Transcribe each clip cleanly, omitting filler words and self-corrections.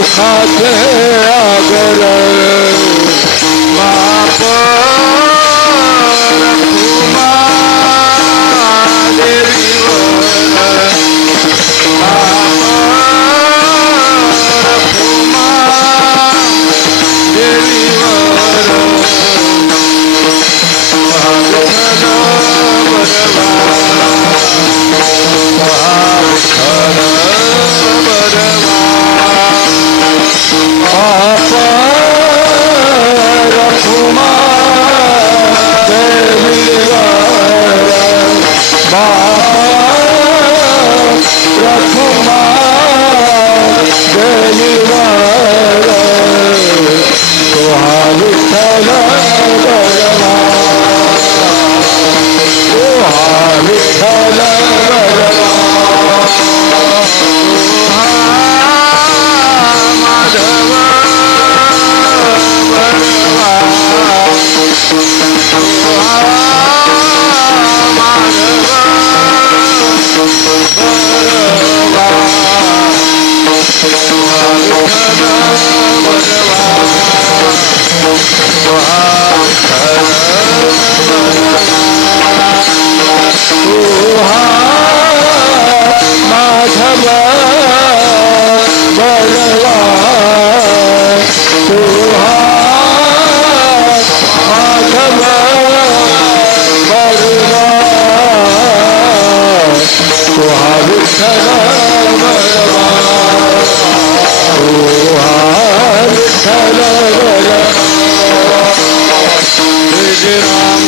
दुखाचे आगर बाप रखुमा देवीवर बाप रखुमा देवीवर विठ्ठल बरवा विठ्ठल बरवा बाप रखुमा देवीवर बाप रखुमा देवीवर तोहा विठ्ठल बरवा तोहा विठ्ठल बरवा तोहा माधव बरवा तोहा माधव बरवा तोहा विठ्ठल बरवा तोहा विठ्ठल तोहा माधव बरवा तोहा माधव बरवा तोहा विठ्ठल बरवा तोहा विठ्ठल बरवा जय राम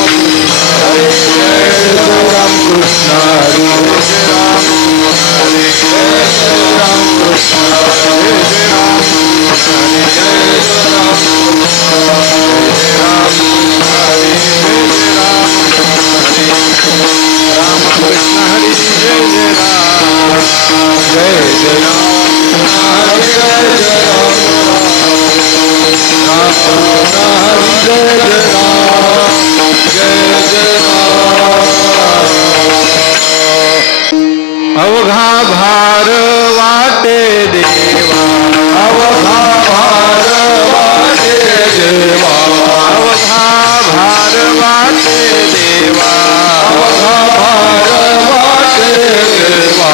हरे जय राम कृष्ण हरे जय राम हरे जय राम कृष्ण हरे जय राम हरे जय राम जय राम हरे जय राम हरे राम कृष्ण हरे जय राम जय राम हरे जय राम राम हरे जय राम जय राम अवघा भार वाटे देवा अवघा भार वाटे देवा अवघा भार वाटे देवा अवघा भार वाटे देवा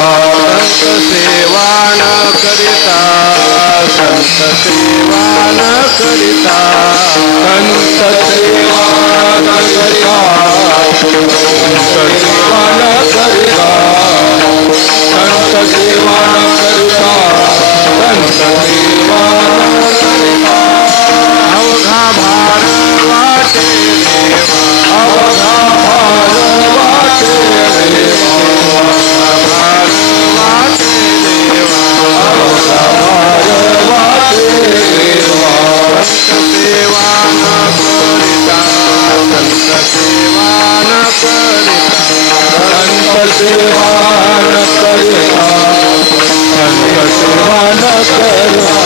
संत सेवा न करिता संत सेवा न करिता संत सेवा न करिता संत सेवा न करिता संत सेवा न करिता संत सेवा न करिता अवघा भार वाटे देवा अवघा भार वाटे देवा अवघा भार वाटे देवा अवघा भार वाटे देवा संत सेवा न करिता संत सेवा न करिता संत सेवा न करिता संत सेवा न करिता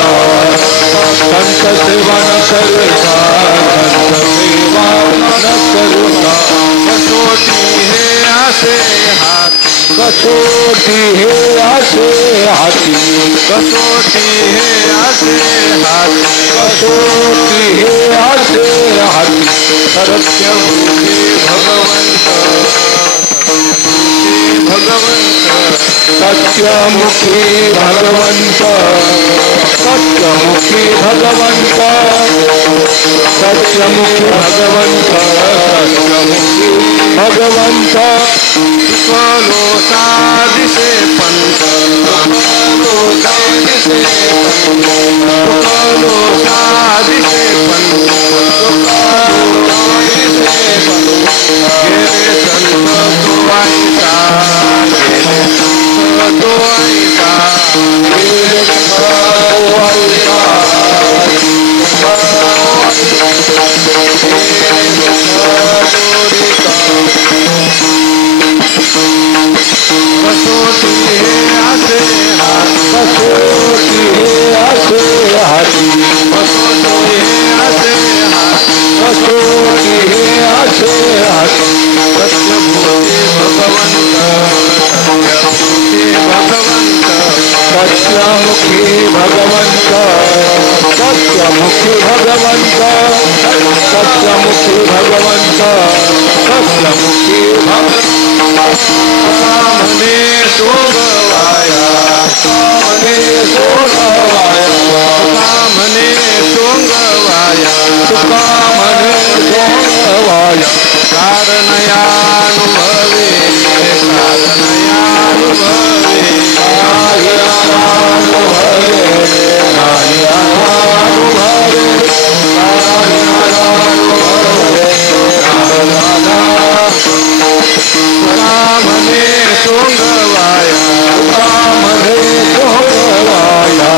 संत सेवा न करिता संत सेवा न करिता कसोटी हे आसे हात कसोटी हे आसे हाती कसोटी हे आसे हाती कसोटी हे आसे हाती सत्यभूते भगवंत सत्यमुखी भगवंत सत्यमुखी भगवंत सत्यमुखी भगवंत सत्यमुखी भगवंत सुखलो सादिसे पंत सुखलो सादिसे पंत सुखलो सादिसे पंत सुखलो सादिसे पंत गेले संत तुवाईचा गेले संत तुवाईचा गेले संत तुवाईचा कसोटी हे आसे कसोटी हे आसे हाती कसोटी हे आसे हाती कसोटी हे आसे हाती सत्यभूते भगवंत सत्यभूते भगवंत सत्यमुखी सत्यमुखी भगवंत सत्यमुखी भगवंत सत्यमुखी भगवंत सत्यमुखी कामने सोंगवाया कामने सोंगवाया कामने सोंगवाया कामने सोंगवाया कारणयानुभवे कारणयानुभवे कामने सोंगवाया कामने सोंगवाया कामने सोंगवाया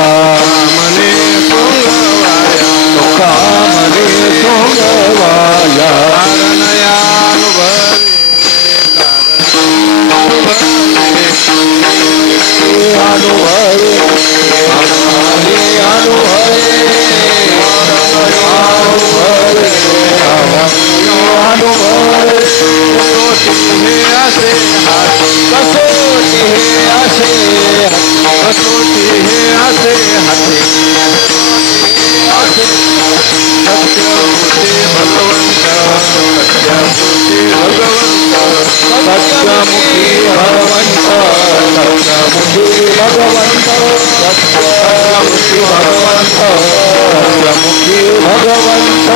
कामने सोंगवाया कारणयानुभवे अनुभवे सत्यमुखी भगवंत सत्यमुखी भगवंत सत्यमुखी भगवंत सत्यमुखी भगवंत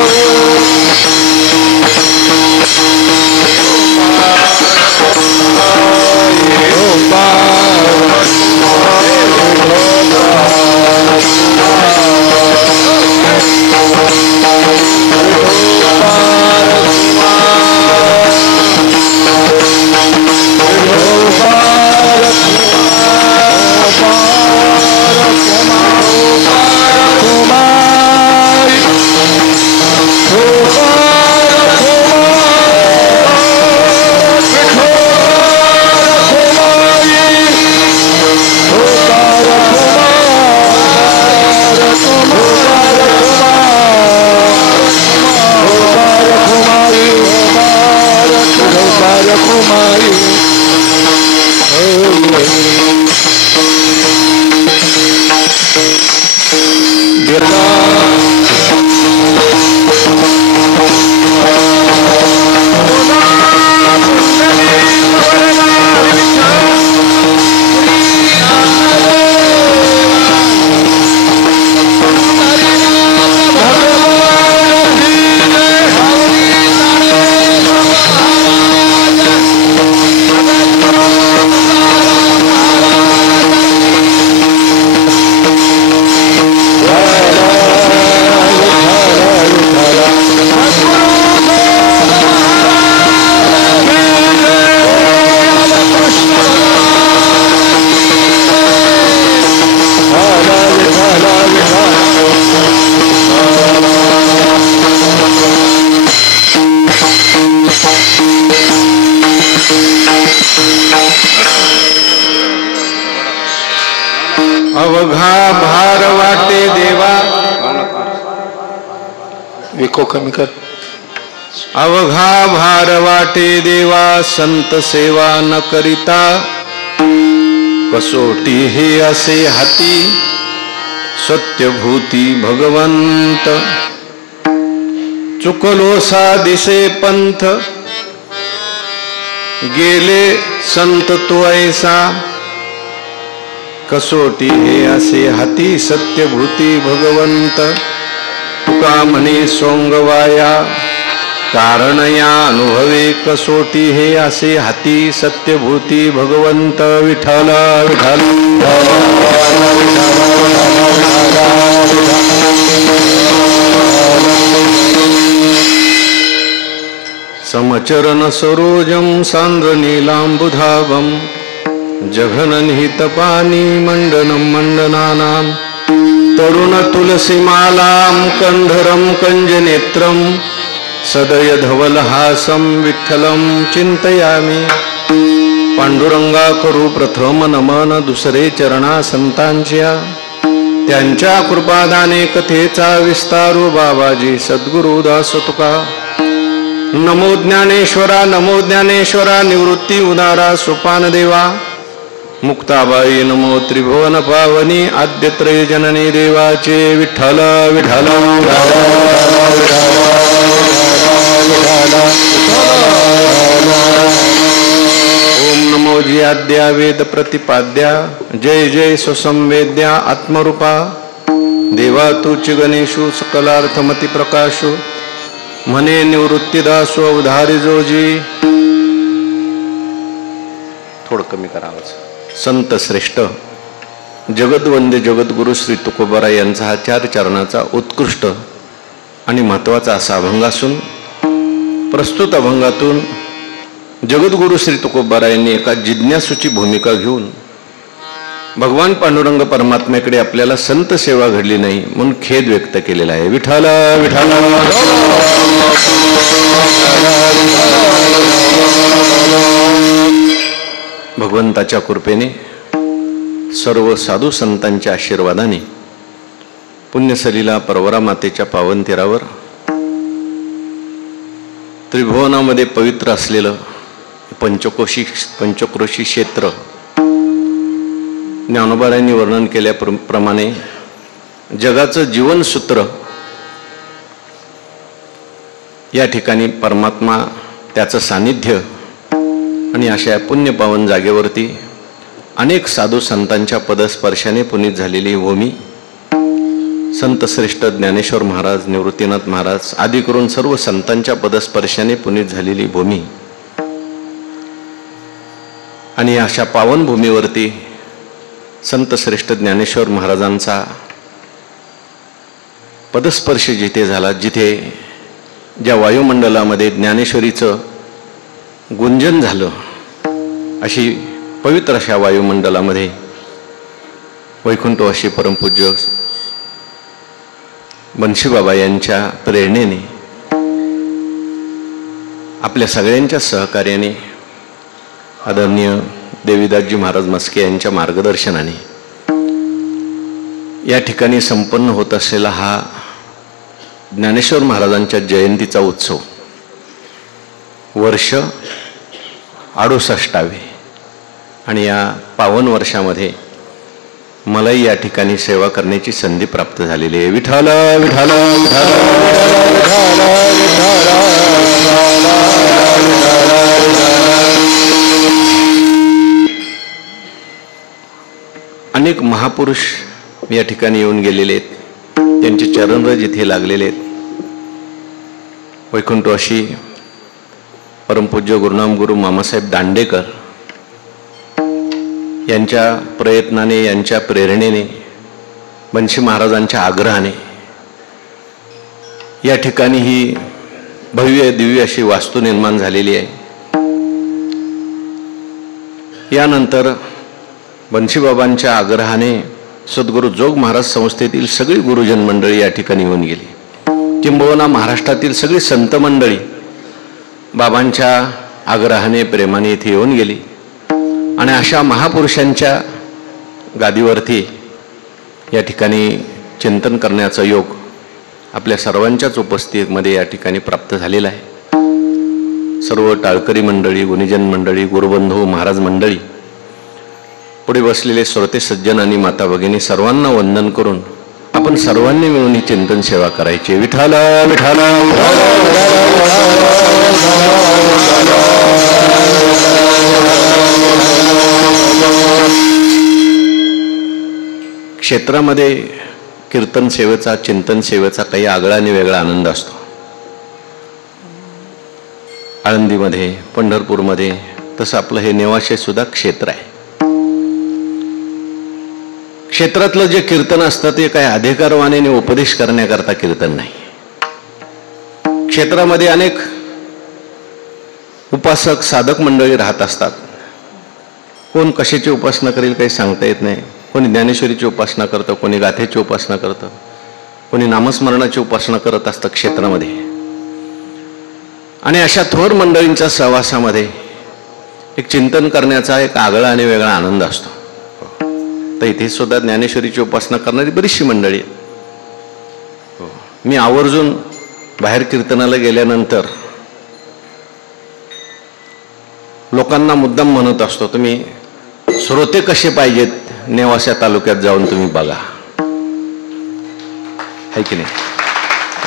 अवघा भार वाटे देवा विको कमी कर अवघा भार वाटे देवा संत सेवा न करिता कसोटी हे असे हाती सत्यभूती भगवंत चुकलो सा दिसे पंथ गेले संत तो ऐसा कसोटी हे असे हाती सत्यभूती भगवंत तुका म्हणे सोंगवाया कारण या अनुभवे कसोटी हे असे हाती सत्यभूती भगवंत विठ्ठल विठ्ठल समचरण सरोजम सांद्र नीलांबुधावम जघननिहितपानी मंडनं मंडनानां तरुण तुलसीमालां कंधरं कंजनेत्रं सदय धवलहासं विठ्ठलं चिंतयामि पांडुरंगा करू प्रथम नमन दुसरे चरणा संतांच्या त्यांच्या कृपादाने कथेचा विस्तारू बाबाजी सद्गुरु दास तुका नमो ज्ञानेश्वरा निवृत्ती उदारा सोपान देवा मुक्ताबाई नमो त्रिभुवन पावनी आद्य त्रय जननी देवाचे विठ्ठल विठ्ठल ओम नमो जी आद्या वेद प्रतिपाद्या जय जय स्वसंवेद्या आत्मरूपा देवा तूच गणेशु सकलार्थमती प्रकाशु म्हणे निवृत्तीदासो उधारी जोजी. थोडं कमी करावं. संत श्रेष्ठ जगद्वंद्य जगद्गुरु श्री तुकोबाराय यांचा हा 4 चरणाचा उत्कृष्ट आणि महत्त्वाचा असा अभंग असून प्रस्तुत अभंगातून जगद्गुरु श्री तुकोबारायांनी एका जिज्ञासूची भूमिका घेऊन भगवान पांडुरंग परमात्म्याकडे आपल्याला संत सेवा घडली नाही म्हणून खेद व्यक्त केलेला आहे. विठ्ठल विठ्ठल भगवंताच्या कृपेने सर्व साधू संतांच्या आशीर्वादाने पुण्यसलीला परवरा मातेच्या पावन तीरावर त्रिभुवनामध्ये पवित्र असलेलं पंचक्रोशी क्षेत्र ज्ञानोबारायांनी वर्णन केल्याप्रमाणे जगाचं जीवनसूत्र या ठिकाणी परमात्मा त्याचं सानिध्य आणि अशा पुण्य पावन जागेवरती अनेक साधू संतांच्या पदस्पर्शाने पुनीत झालेली भूमी संत श्रेष्ठ ज्ञानेश्वर महाराज निवृत्तीनाथ महाराज आदी करून सर्व संतांच्या पदस्पर्शाने पुनीत झालेली भूमी आणि अशा पावन भूमीवरती संत श्रेष्ठ ज्ञानेश्वर महाराजांचा पदस्पर्श जिथे झाला जिथे ज्या वायुमंडलामध्ये ज्ञानेश्वरीचं गुंजन झालं अशी पवित्र अशा वायुमंडलामध्ये वैकुंठवासी परमपूज्य बंशीबाबा यांच्या प्रेरणेने आपल्या सगळ्यांच्या सहकार्याने आदरणीय देवीदासजी महाराज मस्के यांच्या मार्गदर्शनाने या ठिकाणी संपन्न होत असलेला हा ज्ञानेश्वर महाराजांच्या जयंतीचा उत्सव वर्ष 68वे आणि या पावन वर्षामध्ये मलाही या ठिकाणी सेवा करण्याची संधी प्राप्त झालेली आहे. विठ्ठल विठ्ठल अनेक महापुरुष या ठिकाणी येऊन गेलेले आहेत. त्यांचे चरणरज इथे लागलेले आहेत. वैकुंठवासी परमपूज्य गुरुनाम गुरु मामासाहेब दांडेकर यांच्या प्रयत्नाने यांच्या प्रेरणेने बंशी महाराजांच्या आग्रहाने या ठिकाणी ही भव्य दिव्य अशी वास्तू निर्माण झालेली आहे. यानंतर बंशीबाबांच्या आग्रहाने सद्गुरू जोग महाराज संस्थेतील सगळी गुरुजन मंडळी या ठिकाणी येऊन गेली. किंबहुना महाराष्ट्रातील सगळी संत मंडळी बाबांच्या आग्रहाने प्रेमाने इथे येऊन गेली आणि अशा महापुरुषांच्या गादीवरती या ठिकाणी चिंतन करण्याचा योग आपल्या सर्वांच्याच उपस्थितीमध्ये या ठिकाणी प्राप्त झालेला आहे. सर्व टाळकरी मंडळी गुणीजन मंडळी गुरुबंधू महाराज मंडळी पुढे बसलेले श्रोते सज्जन आणि माता भगिनी सर्वांना वंदन करून आपण सर्वांनी मिळून ही चिंतन सेवा करायची. विठ्ठल विठ्ठल क्षेत्रामध्ये कीर्तन सेवेचा चिंतन सेवेचा काही आगळा आणि वेगळा आनंद असतो. आळंदीमध्ये पंढरपूरमध्ये तसं आपलं हे नेवासे सुद्धा क्षेत्र आहे. क्षेत्रातलं जे कीर्तन असतं ते काही अधिकारवाणीने उपदेश करण्याकरता कीर्तन नाही. क्षेत्रामध्ये अनेक उपासक साधक मंडळी राहत असतात. कोण कशाची उपासना करेल काही सांगता येत नाही. कोणी ज्ञानेश्वरीची उपासना करतं, कोणी गाथेची उपासना करतं, कोणी नामस्मरणाची उपासना करत असतं क्षेत्रामध्ये. आणि अशा थोर मंडळींच्या सहवासामध्ये एक चिंतन करण्याचा एक आगळा आणि वेगळा आनंद असतो. तर इथे सुद्धा ज्ञानेश्वरीची उपासना करणारी बरीचशी मंडळी आहे. मी आवर्जून बाहेर कीर्तनाला गेल्यानंतर लोकांना मुद्दाम म्हणत असतो, तुम्ही श्रोते कसे पाहिजेत नेवासा तालुक्यात जाऊन तुम्ही बघा, है की नाही?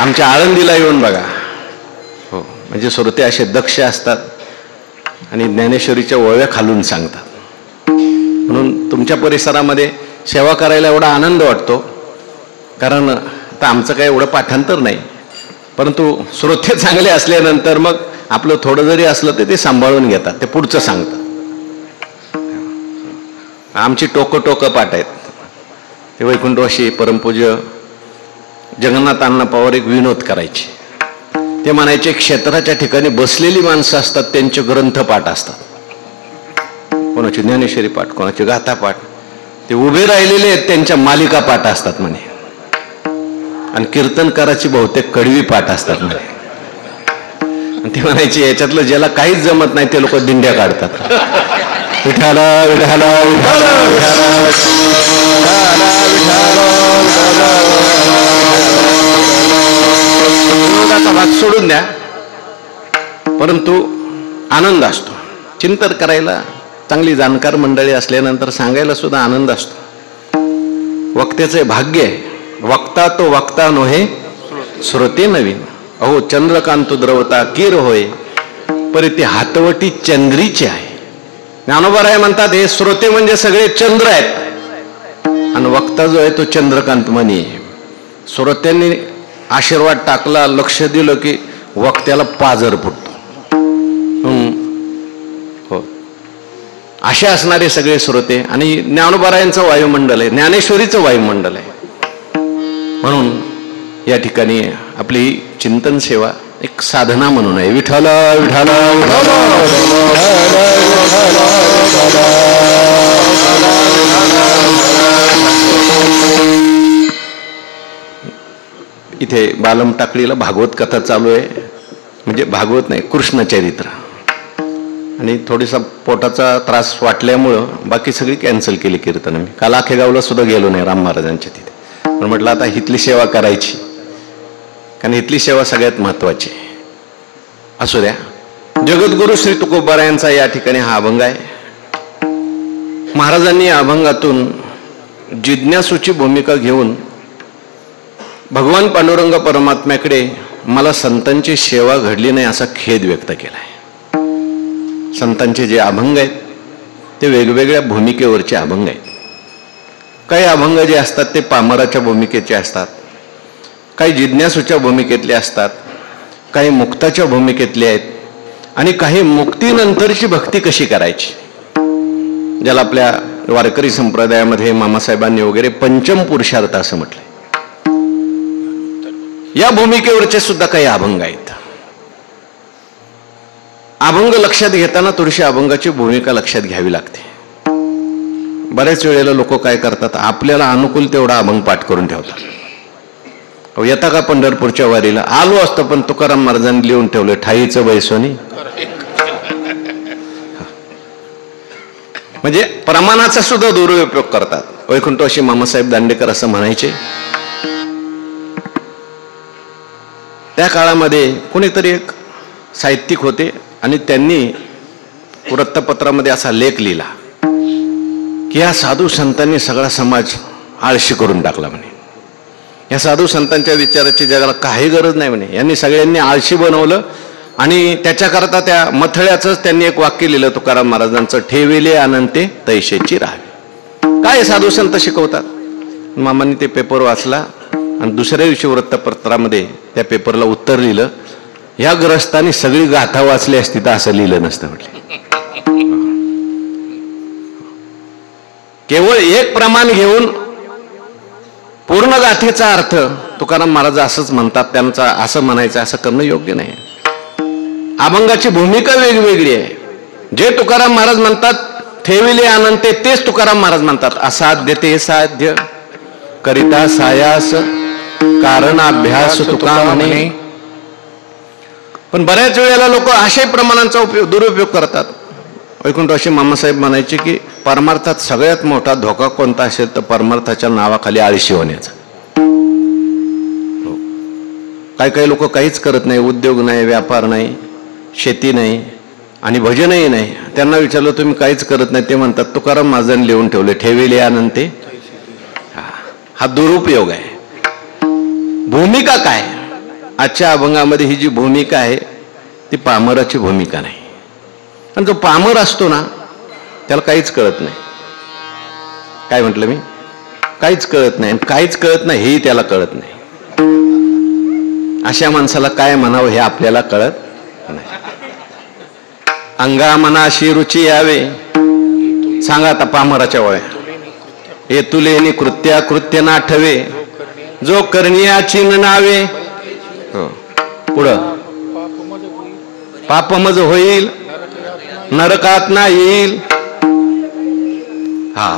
आमच्या आळंदीला येऊन बघा. हो, म्हणजे श्रोते असे दक्ष असतात आणि ज्ञानेश्वरीच्या ओव्या खालून सांगतात. म्हणून तुमच्या परिसरामध्ये सेवा करायला एवढा आनंद वाटतो, कारण आता आमचं काही एवढं पाठांतर नाही, परंतु श्रोते चांगले असल्यानंतर मग आपलं थोडं जरी असलं तर ते सांभाळून घेतात, ते पुढचं सांगतात. आमची टोकं पाठ आहेत. ते वैकुंठवासी परमपूज्य जगन्नाथ अण्णा पवार एक विनोद करायचे. ते म्हणायचे, क्षेत्राच्या ठिकाणी बसलेली माणसं असतात त्यांचे ग्रंथपाठ असतात, कोणाची ज्ञानेश्वरी पाठ, कोणाची गाथा पाठ. ते उभे राहिलेले आहेत त्यांच्या मालिका पाठ असतात म्हणे, आणि कीर्तनकाराची बहुतेक कडवी पाठ असतात म्हणे. ते म्हणायचे याच्यातलं ज्याला काहीच जमत नाही ते लोक दिंड्या काढतात. विठाला विठाला विठाला विनोदाचा भाग सोडून द्या, परंतु आनंद असतो. चिंतन करायला चांगली जाणकार मंडळी असल्यानंतर सांगायला सुद्धा आनंद असतो. वक्त्याचे भाग्य आहे. वक्ता तो वक्ता नव्हे श्रोते नवीन. अहो चंद्रकांत द्रवता कीर होय, परी ती हातवटी चंद्रीची आहे. ज्ञानोबराय म्हणतात हे श्रोते म्हणजे सगळे चंद्र आहेत, आणि वक्ता जो आहे तो चंद्रकांत मणी आहे. श्रोत्यांनी आशीर्वाद टाकला, लक्ष दिलं की वक्त्याला पाजर फुटतो. हो, असे असणारे सगळे श्रोते. आणि ज्ञानोबरायांचं वायुमंडल आहे, ज्ञानेश्वरीचं वायुमंडल आहे. म्हणून या ठिकाणी आपली चिंतन सेवा एक साधना म्हणून आहे. विठ्ठला विठ्ठला इथे बालम टाकळीला भागवत कथा चालू आहे. म्हणजे भागवत नाही, कृष्णचरित्र. आणि थोडीसा पोटाचा त्रास वाटल्यामुळं बाकी सगळी कॅन्सल केली कीर्तन. मी काल आखेगावला सुद्धा गेलो नाही राम महाराजांच्या तिथे, पण म्हटलं आता इथली सेवा करायची, कारण इथली सेवा सगळ्यात महत्वाची. असू द्या. जगद्गुरु श्री तुकोबारायांचा या ठिकाणी हा अभंग आहे. महाराजांनी या अभंगातून जिज्ञासूची भूमिका घेऊन भगवान पांडुरंग परमात्म्याकडे मला संतांची सेवा घडली नाही असा खेद व्यक्त केलाय. संतांचे जे अभंग आहेत ते वेगवेगळ्या भूमिकेवरचे अभंग आहेत. काही अभंग जे असतात ते पामराच्या भूमिकेचे असतात, काही जिज्ञासूच्या भूमिकेतले असतात, काही मुक्ताच्या भूमिकेतले आहेत, आणि काही मुक्तीनंतरची भक्ती कशी करायची, ज्याला आपल्या वारकरी संप्रदायामध्ये मामासाहेबांनी वगैरे पंचम पुरुषार्थ असं म्हटलंय. या भूमिकेवरचे सुद्धा काही अभंग आहेत. अभंग लक्षात घेताना थोडीशी अभंगाची भूमिका लक्षात घ्यावी लागते. बऱ्याच वेळेला लोक काय करतात, आपल्याला अनुकूल तेवढा अभंग पाठ करून ठेवतात. येता का पंढरपूरच्या वारीला? आलो असतो, पण तुकाराम महाराजांनी लिहून ठेवलं ठाईचं बैसोनी. म्हणजे प्रमाणाचा सुद्धा दुरुपयोग करतात. वैकुंठवासी मामासाहेब दांडेकर असं म्हणायचे, त्या काळामध्ये कोणीतरी एक साहित्यिक होते आणि त्यांनी वृत्तपत्रामध्ये असा लेख लिहिला की या साधू संतांनी सगळा समाज आळशी करून टाकला म्हणे. या साधू संतांच्या विचाराची जगाला काही गरज नाही म्हणे. यांनी सगळ्यांनी आळशी बनवलं, आणि त्याच्याकरता त्या मथळ्याचंच त्यांनी एक वाक्य लिहिलं तुकाराम महाराजांचं, ठेविले अनंते तैशेची राहावी. काय साधू संत शिकवतात. मामांनी ते पेपर वाचला आणि दुसऱ्या दिवशी वृत्तपत्रामध्ये त्या पेपरला उत्तर लिहिलं, या ग्रस्तांनी सगळी गाथा वाचली असती तर असं लिहिलं नसतं म्हटलं. केवळ एक प्रमाण घेऊन पूर्ण गाथेचा अर्थ तुकाराम महाराज असंच म्हणतात, त्यांचा असं म्हणायचं असं करणं योग्य नाही. अभंगाची भूमिका वेगवेगळी आहे. जे तुकाराम महाराज म्हणतात ठेविले अनंते, तेच तुकाराम महाराज म्हणतात असाध्य ते साध्य करिता सायास कारण अभ्यास तुका म्हणे. पण बऱ्याच वेळेला लोक अशाही प्रमाणांचा दुरुपयोग करतात. वैकुंठवासी मामासाहेब म्हणायचे की परमार्थात सगळ्यात मोठा धोका कोणता असेल तर परमार्थाच्या नावाखाली आळशी होण्याचा. काही काही लोक काहीच करत नाही, उद्योग नाही, व्यापार नाही, शेती नाही, आणि भजनही नाही. त्यांना विचारलं तुम्ही काहीच करत नाही, ते म्हणतात तुकाराम महाराजांनी लिहून ठेवले, ठेविले आनंद ते. हा दुरुपयोग आहे. भूमिका काय आजच्या अभंगामध्ये? ही जी भूमिका आहे ती पामराची भूमिका नाही. आणि जो पामर असतो ना त्याला काहीच कळत नाही. काय म्हटलं मी? काहीच कळत नाही. काहीच कळत नाही हेही त्याला कळत नाही. अशा माणसाला काय म्हणावं हे आपल्याला कळत नाही. अंगा मनाशी रुची यावे, सांगा आता पामराच्या वळ्या. हे तुलेनी कृत्या कृत्य नाठवे, जो करण्याची नावे. हो पुढं पापमज होईल, नरकात ना येईल. हा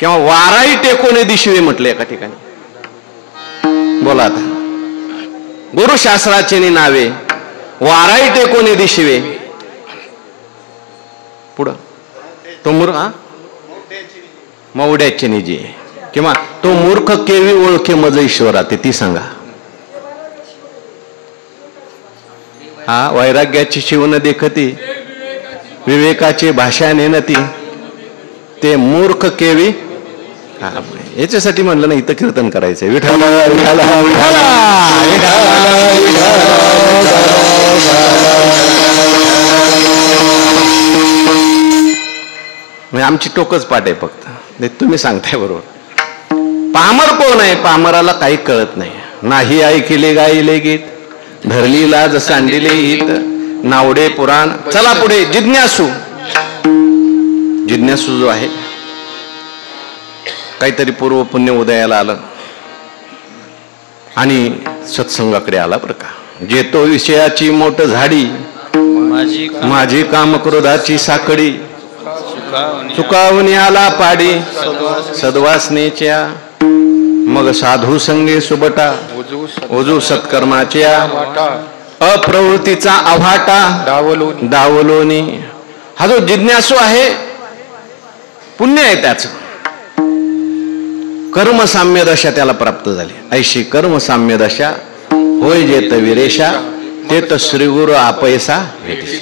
किंवा वाराई टेकोने दिशवे म्हटले एका ठिकाणी. बोला आता. गुरुशास्त्राचे नावे वाराई टेकोने दिशवे. पुढं तो मवड्याचे निजे, किंवा तो मूर्ख केवी ओळखे मज ईश्वरा, ते ती सांगा. हा वैराग्याची शिवण देखती, विवेकाची भाषा नेनती, ते मूर्ख केवी. हा याच्यासाठी म्हणलं ना इथं कीर्तन करायचंय. विठाला विठाला विठाला म्हणजे आमची टोकच पाठ आहे फक्त. तुम्ही सांगताय बरोबर. पामर कोण आहे? पामराला काही कळत नाही. नाही ऐकिले गायले गीत, धरली लाज सांडिले हित, नावडे पुराण. चला पुढे. जिज्ञासू. जिज्ञासू जो आहे काहीतरी पूर्व पुण्य उदयाला आलं आणि सत्संगाकडे आला बरं का. जेतो विषयाची मोठ झाडी, माझी काम क्रोधाची साकडी, चुकावून आला पाडी, सद्वासनेच्या मग साधू संगे सुबटा, ओजू सत्कर्माच्या अप्रवृत्तीचा अव्हाटा दावलोनी. हा जो जिज्ञासू आहे पुण्य आहे त्याचं. कर्मसाम्य दशा त्याला प्राप्त झाली. ऐशी कर्मसाम्य दशा होय जेत विरेशा, ते तर श्रीगुरु आपयसा भेटेश.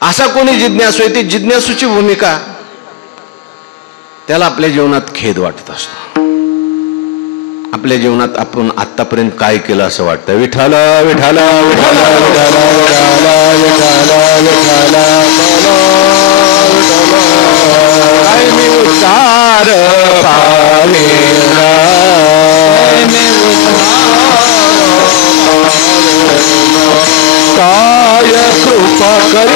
असा कोणी जिज्ञासू आहे, ती जिज्ञासूची भूमिका त्याला आपल्या जीवनात खेद वाटत असतो. आपल्या जीवनात आपण आतापर्यंत काय केलं असं वाटतं. विठाला विठाला विठाला विठाला विठाला विठाला काय मी उद्धार पावेला, काय कृपा कर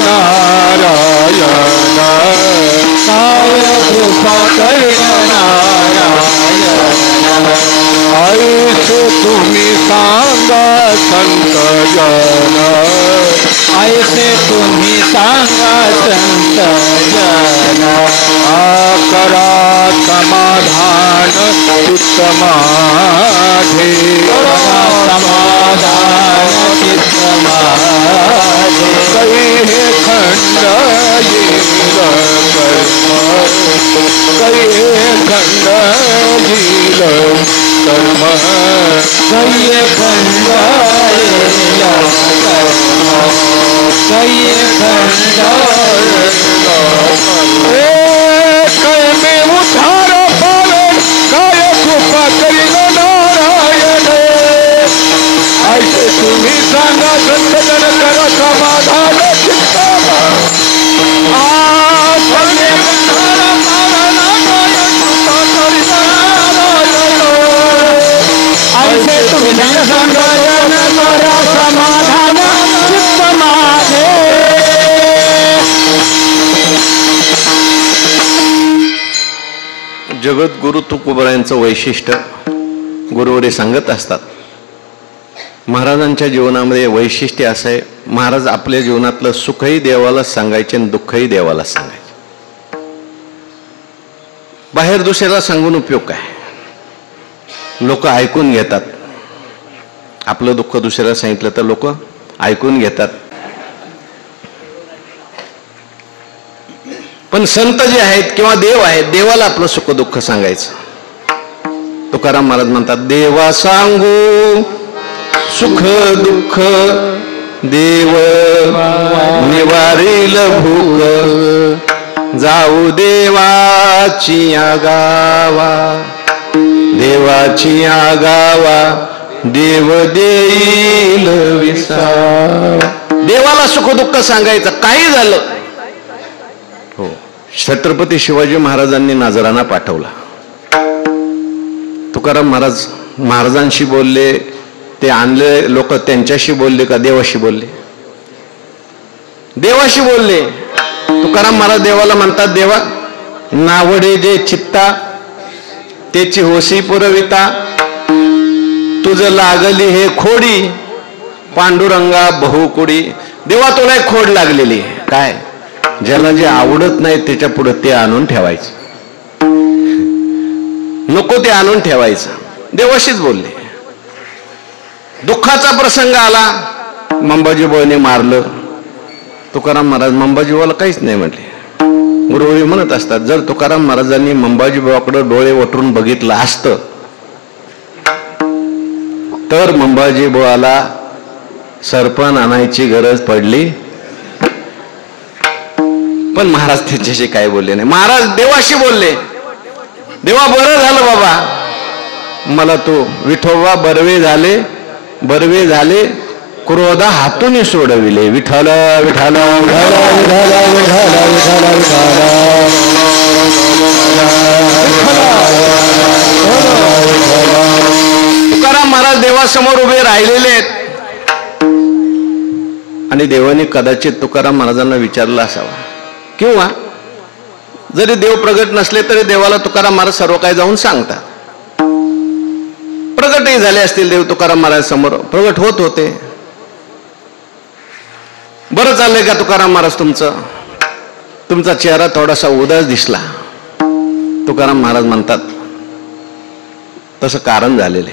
नारायण, काय कृपा कर नारायण. ऐसे तुम्ही सांगा संत जन, ऐसे तुम्ही सांगा संत जन. करा समाधान चित्त माझे, समाधान चित्त माझे. कै हे खंड येईल कर्म, कै हे खंड येईल कर्म, कै खंड येईल कर्म, कै खंड कै मे उद्धार पावे, काय कृपा करील नारायण. ऐसे तुम्ही सांगा संत जन, करा समाधान चित्त ऐसे तुम्ही सांगा जन, करा समाधान चित्त माझे. जगद्गुरु तुकोबरायांचं वैशिष्ट्य गुरुवरे सांगत असतात. महाराजांच्या जीवनामध्ये वैशिष्ट्य असं आहे, महाराज आपल्या जीवनातलं सुखही देवाला सांगायचे आणि दुःखही देवाला सांगायचे. बाहेर दुसऱ्याला सांगून उपयोग काय? लोक ऐकून घेतात. आपलं दुःख दुसऱ्याला सांगितलं तर लोक ऐकून घेतात. पण संत जे आहेत किंवा देव आहेत, देवाला आपलं सुख दुःख सांगायचं. तुकाराम महाराज म्हणतात, देवा सांगू सुख दुःख देव देईल भूक, जाऊ देवाची आगावा, देवाची आगावा, देव देईल विसावा. देवाला सुखदुःख सांगायचं, काही झालं. हो, छत्रपती शिवाजी महाराजांनी नजराणा पाठवला. तुकाराम महाराज महाराजांशी बोलले, ते आणले लोक त्यांच्याशी बोलले का देवाशी बोलले? देवाशी बोलले. तुकाराम महाराज देवाला म्हणतात, देवा नावडे जे चित्ता त्याची होसी पुरविता, तुझ लागली हे खोडी, पांडुरंगा बहुकुडी. देवा तुला एक खोड लागलेली. काय? ज्याला जे आवडत नाही त्याच्या पुढे ते आणून ठेवायचं, नको ते आणून ठेवायचं. देवाशीच बोलले. दुःखाचा प्रसंग आला, मंबाजीबुवाने मारलं. तुकाराम महाराज मंबाजीबुवाला काहीच नाही म्हटले. गुरुवरी म्हणत असतात, जर तुकाराम महाराजांनी मंबाजीबुवाकडे डोळे वटरून बघितलं असतं तर मंबाजीबुवाला सरपण आणायची गरज पडली. पण महाराज त्याच्याशी काय बोलले नाही. महाराज देवाशी बोलले, देवा बरं झालं बाबा, मला तो विठोबा बरवे झाले, बरवे झाले, क्रोधा हातून सोडविले. विठ्ठल विठ्ठल विठ्ठल विठ्ठल विठ्ठल विठ्ठल. तुकाराम महाराज देवासमोर उभे राहिलेले आहेत आणि देवाने कदाचित तुकाराम महाराजांना विचारलं असावा, किंवा जरी देव प्रगट नसले तरी देवाला तुकाराम महाराज सर्व काही जाऊन सांगतात. प्रगटही झाले असतील देव तुकाराम महाराज समोर, प्रगट होत होते. बरं चाललंय का तुकाराम महाराज तुमचं? तुमचा चेहरा थोडासा उदास दिसला. तुकाराम महाराज म्हणतात, तसं कारण झालेले.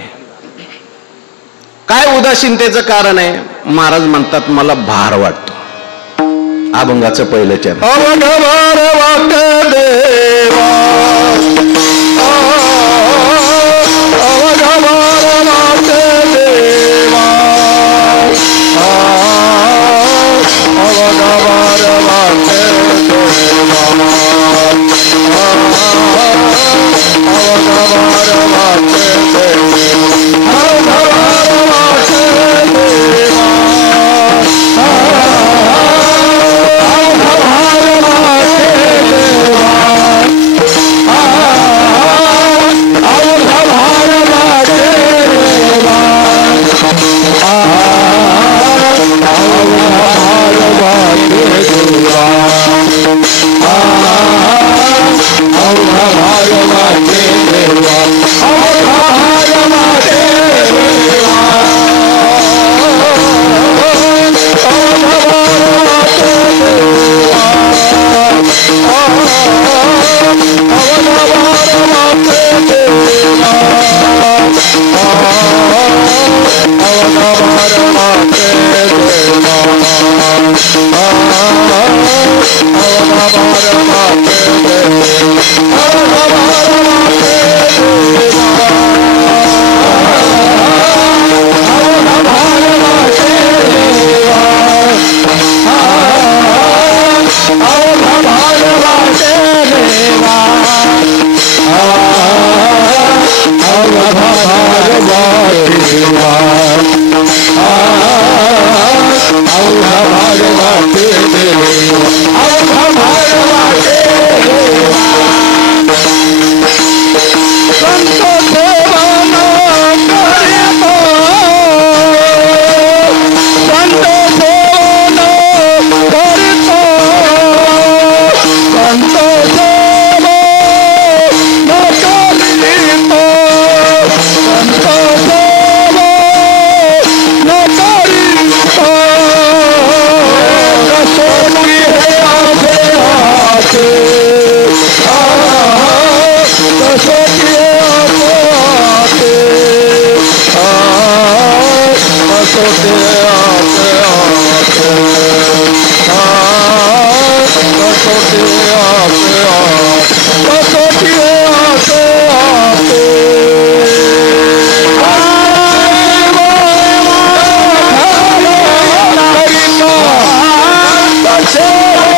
काय उदासीनतेचं कारण आहे? महाराज म्हणतात, मला भार वाटतो. अभंगाचं पहिलं चरण. अवघ भार वाट देवा, अवघ भार वाट देवा, अवघ भार वाट देवा, अवघ भार वाट Say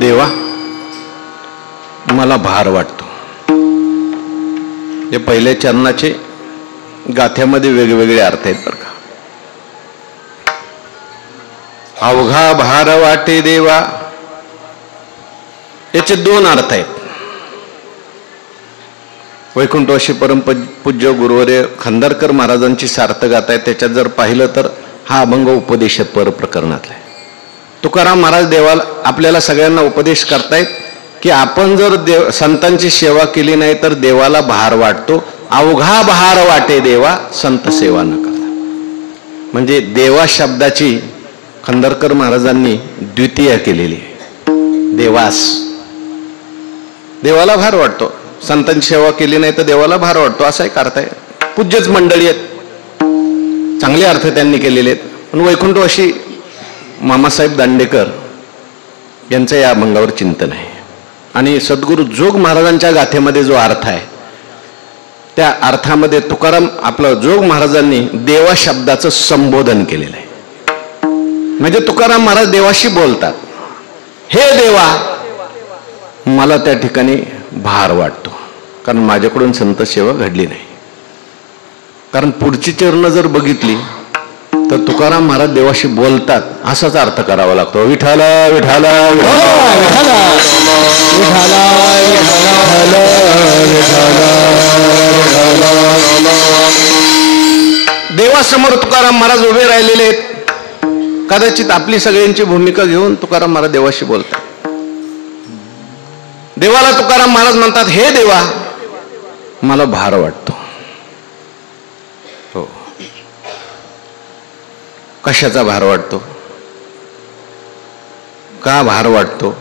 देवा मला भार वाटतो. हे पहिल्या चरणाचे गाथ्यामध्ये वेगवेगळे अर्थ आहेत बरं का. अवघा भार वाटे देवा, याचे दोन अर्थ आहेत. वैकुंठवासी परमपूज्य गुरुवर्य खंदारकर महाराजांची सार्थ गाथा आहे. त्याच्यात जर पाहिलं तर हा अभंग उपदेश पर प्रकरणातला आहे. तुकाराम महाराज देवाला आपल्याला सगळ्यांना उपदेश करतायत की आपण जर संतांची सेवा केली नाही तर देवाला भार वाटतो. अवघा भार वाटे देवा, संत सेवा न करता. म्हणजे देवा शब्दाची खंदारकर महाराजांनी द्वितीय केलेली आहे. देवास, देवाला भार वाटतो. संतांची सेवा केली नाही तर देवाला भार वाटतो, असा एक अर्थ आहे. पूज्यच मंडळी आहेत, चांगले अर्थ त्यांनी केलेले आहेत. पण वैकुंठवासी मामासाहेब दांडेकर यांचं या अभंगावर चिंतन आहे. आणि सद्गुरू जोग महाराजांच्या गाथेमध्ये जो अर्थ आहे त्या अर्थामध्ये तुकाराम आपलं जोग महाराजांनी देवा शब्दाचं संबोधन केलेलं आहे. म्हणजे तुकाराम महाराज देवाशी बोलतात, हे देवा मला त्या ठिकाणी भार वाटतो, कारण माझ्याकडून संत सेवा घडली नाही. कारण पुढची चरण जर बघितली तर तुकाराम महाराज देवाशी बोलतात असाच अर्थ करावा लागतो. विठाला विठाला विठाला देवासमोर तुकाराम महाराज उभे राहिलेले आहेत. कदाचित आपली सगळ्यांची भूमिका घेऊन तुकाराम महाराज देवाशी बोलतात. देवाला तुकाराम महाराज म्हणतात, हे देवा मला भार वाटतो. हो, कशाचा भार वाटतो, का भार वाटतो,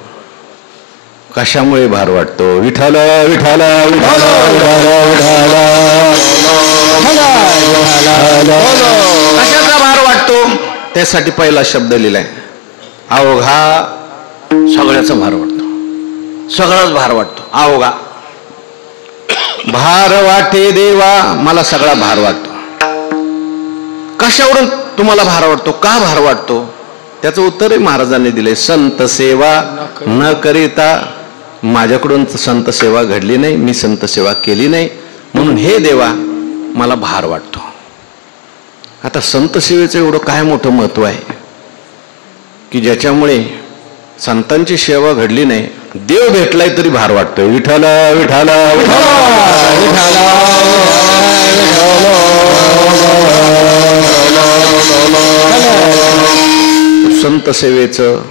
कशामुळे भार वाटतो. विठाला विठाला कशाचा भार वाटतो, त्यासाठी पहिला शब्द लिहिलाय अवघा. सगळ्याचा भार वाटतो, सगळाच भार वाटतो. अवघा भार वाटे देवा, मला सगळा भार वाटतो. कशावरून तुम्हाला भार वाटतो, का भार वाटतो, त्याचं उत्तरही महाराजांनी दिले. संत सेवा न करिता, माझ्याकडून संत सेवा घडली नाही, मी संत सेवा केली नाही, म्हणून हे देवा मला भार वाटतो. आता संत सेवेचं एवढं काय मोठं महत्व आहे की ज्याच्यामुळे संतांची सेवा घडली नाही, देव भेटलाय तरी भार वाटतोय. विठाला विठाला संत सेवेचं,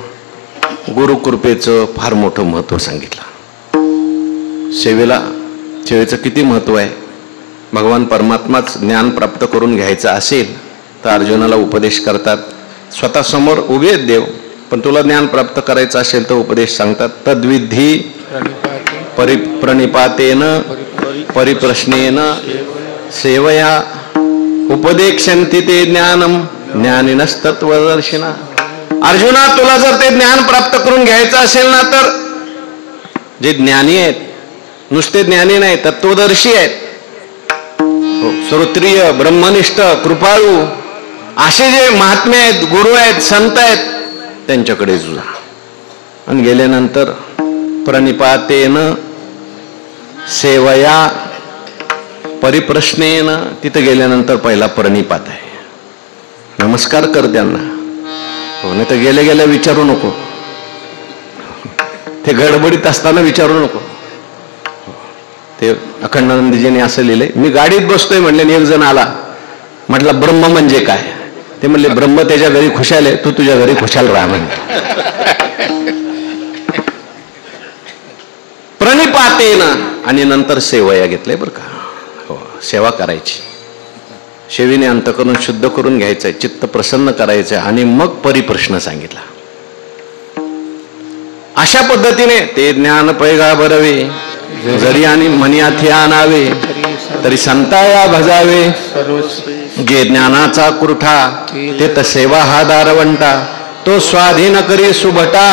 गुरुकृपेचं फार मोठं महत्व सांगितलं. सेवेचं किती महत्व आहे. भगवान परमात्माच ज्ञान प्राप्त करून घ्यायचं असेल तर अर्जुनाला उपदेश करतात. स्वतः समोर उभे आहेत देव, पण तुला ज्ञान प्राप्त करायचं असेल तर उपदेश सांगतात. तद्विधी प्रणिपातेन परिप्रश्नेन सेवया उपदेक्षन्ति ते ज्ञानम ज्ञानिनस्तत्वदर्शिना. अर्जुना, तुला जर ते ज्ञान प्राप्त करून घ्यायचं असेल ना तर जे ज्ञानी आहेत, नुसते ज्ञानी नाही, तत्वदर्शी आहेत, श्रोत्रिय, ब्रह्मनिष्ठ, कृपाळू असे जे महात्मे आहेत, गुरु आहेत, संत आहेत, त्यांच्याकडे जा. आणि गेल्यानंतर प्रणिपातेन सेवया परिप्रश्नेन, तिथं गेल्यानंतर पहिला प्रणिपात आहे, नमस्कार कर त्यांना. हो, नाही तर गेल्या गेल्या विचारू नको, ते गडबडीत असताना विचारू नको. ते अखंडानंदजींनी असं लिहिलंय. मी गाडीत बसतोय म्हणले, एक जण आला, म्हटलं ब्रह्म म्हणजे काय. ते म्हणले, ब्रह्म त्याच्या घरी खुशाल आहे, तू तुझ्या घरी खुशाल राहा म्हणजे. प्रणिपातेन आणि नंतर सेवया घेतलंय बरं का. हो, सेवा करायची, सेवेने अंतःकरण शुद्ध करून घ्यायचंय, चित्त प्रसन्न करायचंय, आणि मग परिप्रश्न सांगितला. अशा पद्धतीने ते ज्ञान पैगा भरवे, जरी आणि मनियाथी आणावे, तरी संताया भजावे. जे ज्ञानाचा कुरठा, ते तर सेवा हा दारवंटा. तो स्वाधीन करी सुभटा,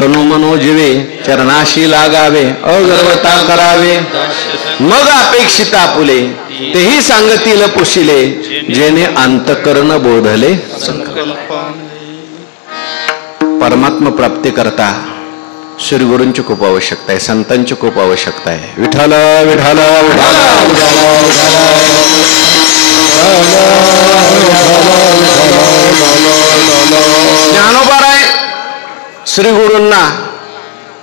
तनु मनोजीवे चरणाशी लागावे. अगर्वता करावे, मग अपेक्षिता पुले. तेही सांगतील पुशिले, जेने अंतकरण बोधले संकल्प. परमात्मा प्राप्ती करता श्री गुरूंची खूप आवश्यकता आहे, संतांची खूप आवश्यकता आहे. विठ्ठल विठ्ठल ज्ञानोबाराय श्री गुरूंना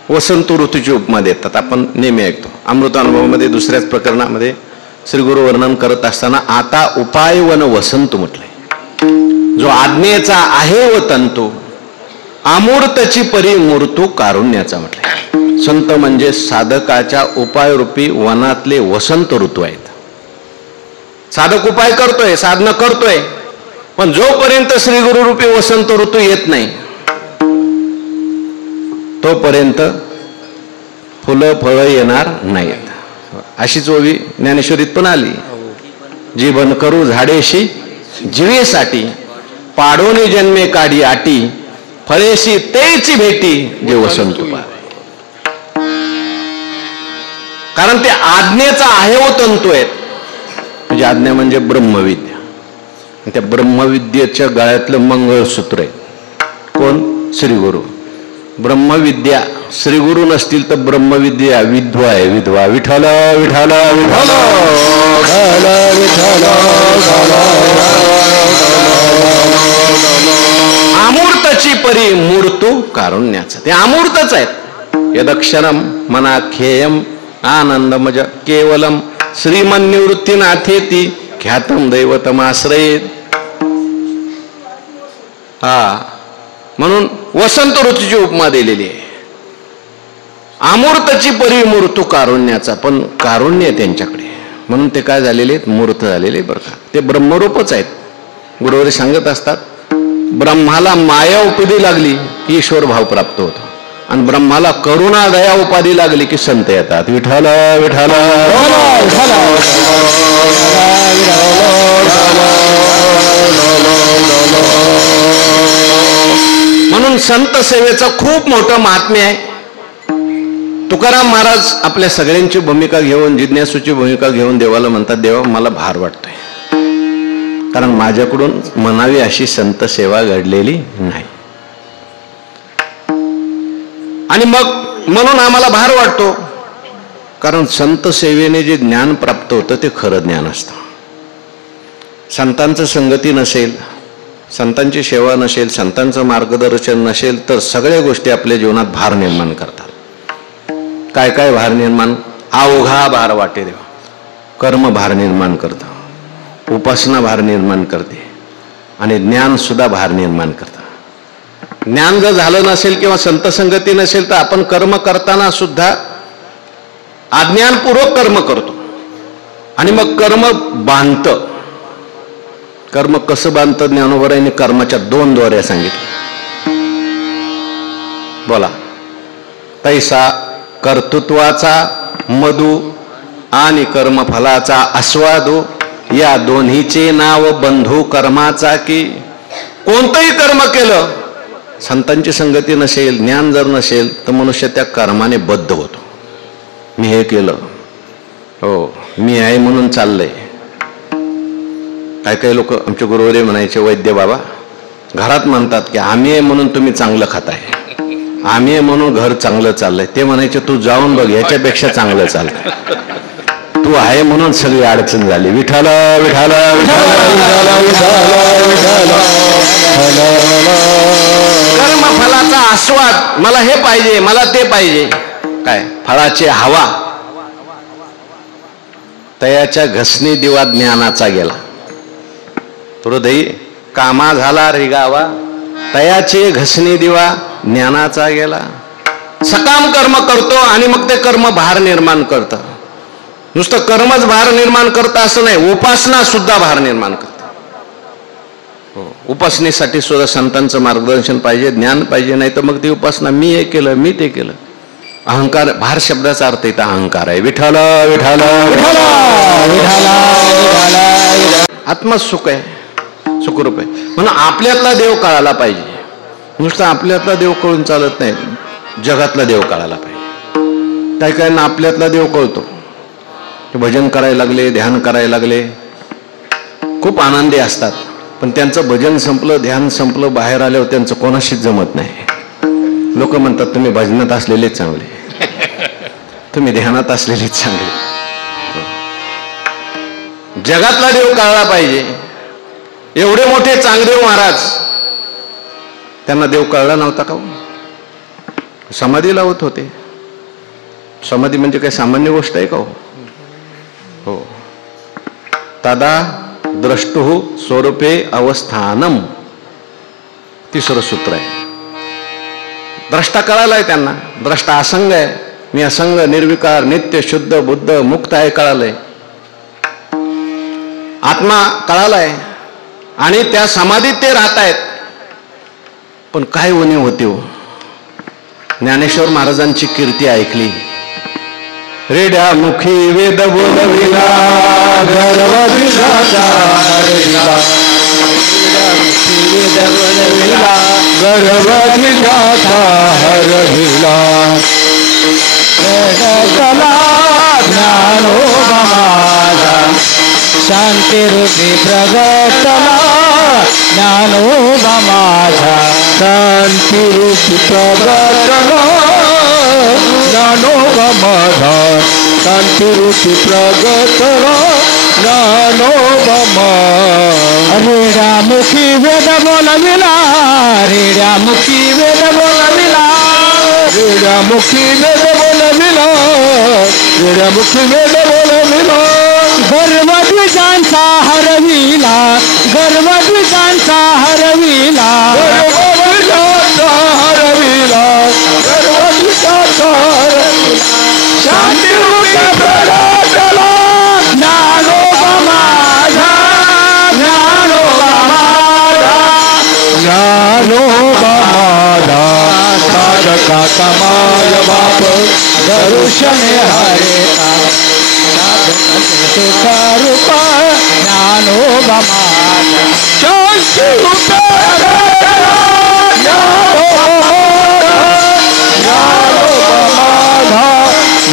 वसंत ऋतूची उपमा देतात. आपण नेहमी ऐकतो. अमृतानुभवामध्ये दुसऱ्याच प्रकरणामध्ये श्री गुरु वर्णन करत असताना आता उपाय वन वसंत म्हटलंय. जो आज्ञेचा आहे व तंतू अमूर्तची परी मूर्तू कारुण्याचा म्हटलंय. संत म्हणजे साधकाच्या उपायरूपी वनातले वसंत ऋतू आहेत. साधक उपाय करतोय, साधना करतोय, पण जोपर्यंत श्री गुरु रूपी वसंत ऋतू येत नाही तोपर्यंत फुलं फळं येणार नाहीत. अशीच ओवी ज्ञानेश्वरीत पण आली. जीवन करू झाडेशी जीवेसाठी पाडोनी जन्मे काढी आटी फळेशी तेची भेटी जे वसंत पावे. कारण ते आज्ञेचा आहे व तंतू आहेत. म्हणजे आज्ञा म्हणजे ब्रह्मविद्या. त्या ब्रह्मविद्येच्या गळ्यातलं मंगळसूत्र आहे कोण? श्री गुरु. ब्रह्मविद्या श्री गुरु नसतील तर ब्रह्मविद्या विधवा आहे. विधवा. विठ्ठल विठ्ठल विठ्ठल अमूर्तची परी मूर्तू कारुण्याचा. ते अमूर्तच आहेत. यदक्षरम मनाख्येयम आनंदमज केवलम श्रीमन्निवृत्ती नाथेती ख्यातम दैवतमाश्रयेत. म्हणून वसंत ऋतूची उपमा दिलेली आहे. अमूर्तची परी मूर्तू कारुण्याचा. पण कारुण्य आहे त्यांच्याकडे म्हणून ते काय झालेले आहेत? मूर्त झालेले. बरं का, ते ब्रह्मरूपच आहेत. गुरुवारी सांगत असतात ब्रह्माला माया उपाधी लागली की ईश्वर भाव प्राप्त होतो, आणि ब्रह्माला करुणा दया उपाधी लागली की संत येतात. विठ्ठल विठ्ठल. म्हणून संत सेवेचं खूप मोठं महात्म्य आहे. तुकाराम महाराज आपल्या सगळ्यांची भूमिका घेऊन, जिज्ञासूची भूमिका घेऊन देवाला म्हणतात, देवा मला भार वाटतोय, कारण माझ्याकडून म्हणावी अशी संत सेवा घडलेली नाही. आणि मग म्हणून आम्हाला भार वाटतो, कारण संत सेवेने जे ज्ञान प्राप्त होतं ते खरं ज्ञान असतं. संतांचं संगती नसेल, संतांची सेवा नसेल, संतांचं मार्गदर्शन नसेल तर सगळ्या गोष्टी आपल्या जीवनात भार निर्माण करतात. काय काय भार निर्माण? अवघा भार वाटे देवा. कर्म भार निर्माण करतं, उपासना भार निर्माण करते, आणि ज्ञान सुद्धा भार निर्माण करतं. ज्ञान जर झालं नसेल किंवा संत संगती नसेल तर आपण कर्म करताना सुद्धा अज्ञानपूर्वक कर्म करतो, आणि मग कर्म बांधतं. कर्म कसं बांधतं? ज्ञानोबरांनी कर्माच्या 2 द्वारे सांगितलं. बोला. तैसा कर्तृत्वाचा मधु आणि कर्मफलाचा आस्वादू, या दोन्हीचे नाव बंधू कर्माचा. की कोणतंही कर्म केलं, संतांची संगती नसेल, ज्ञान जर नसेल तर मनुष्य त्या कर्माने बद्ध होतो. मी हे केलं, हो मी आहे म्हणून चाललंय. काय काही लोक आमचे गुरुवारी म्हणायचे, वैद्य बाबा घरात म्हणतात की आम्ही आहे म्हणून तुम्ही चांगलं खाताय, आम्ही आहे म्हणून घर चांगलं चाललंय. ते म्हणायचे तू जाऊन बघ ह्याच्यापेक्षा चांगलं चाललंय. तू आहे म्हणून सगळी अडचण झाली. विठ्ठल विठ्ठल कर्मफलाचा आस्वाद. मला हे पाहिजे, मला ते पाहिजे. काय फळाची हवा. तयाच्या घसनी दिवा ज्ञानाचा गेला. हृदयी कामा झाला रिगावा, तयाचे घसनी दिवा ज्ञानाचा गेला. सकाम कर्म करतो आणि मग ते कर्म भार निर्माण करतं. नुसतं कर्मच भार निर्माण करतं असं नाही, उपासना सुद्धा भार निर्माण करतं. उपासनेसाठी सुद्धा संतांचं मार्गदर्शन पाहिजे, ज्ञान पाहिजे. नाही तर मग ती उपासना मी हे केलं, मी ते केलं. अहंकार, भार शब्दाचा अर्थ इथं अहंकार आहे. विठ्ठल विठ्ठल आत्माच सुख आहे, सुखरूप आहे. म्हणून आपल्यातला देव कळायला पाहिजे. नुसतं आपल्यातला देव कळून चालत नाही, जगातला देव कळायला पाहिजे. काही काहींना आपल्यातला देव कळतो, ते भजन करायला लागले, ध्यान करायला लागले, खूप आनंदी असतात. पण त्यांचं भजन संपलं, ध्यान संपलं, बाहेर आल्यावर त्यांचं कोणाशीच जमत नाही. लोक म्हणतात तुम्ही भजनात असलेलेच चांगले, तुम्ही ध्यानात असलेलेच चांगले. जगातला देव कळला पाहिजे. एवढे मोठे चांगदेव महाराज, त्यांना देव कळला नव्हता का? समाधी लावत होते. समाधी म्हणजे काही सामान्य गोष्ट आहे का? हो. तदा द्रष्टुः स्वरूपे अवस्थानम, तिसरं सूत्र आहे. द्रष्टा कळालाय त्यांना. द्रष्टा असंग आहे. मी असंग, निर्विकार, नित्य, शुद्ध, बुद्ध, मुक्त आहे कळालंय. आत्मा कळालाय आणि त्या समाधीत ते राहत आहेत. पण काय उणीव होती हो? ज्ञानेश्वर महाराजांची कीर्ती ऐकली. रेड्या मुखी वेद बोलविला, गर्व विधाता हरविला. वेद बोलविला, गर्व विधाता हरविला. कला ज्ञानोबा माझा, शांती रूपी प्रगटला. ज्ञानोबा माझा, शांती रूपी प्रगटला. ज्ञानोबा माझा, शांती रूपी प्रगटला. ज्ञानोबा माझा. रेड्यामुखी वेद बोलविला, रेड्यामुखी वेद बोलविला. रेड्यामुखी वेद बोलविला, रेड्यामुखी वेद बोलविला. गर्वद्विजांचा हरविला, गर्वद्विजांचा हरविला. गर्वद्विजांचा हरविला, गर्वद्विजांचा हरविला. शांती रूपी प्रगटला. ज्ञानोबा माझा, ज्ञानोबा माझा, ज्ञानोबा माझा. साधकाचा माय बाप दर्शने हरेता, सुखरूप ज्ञानोबा माझा. शांती रूप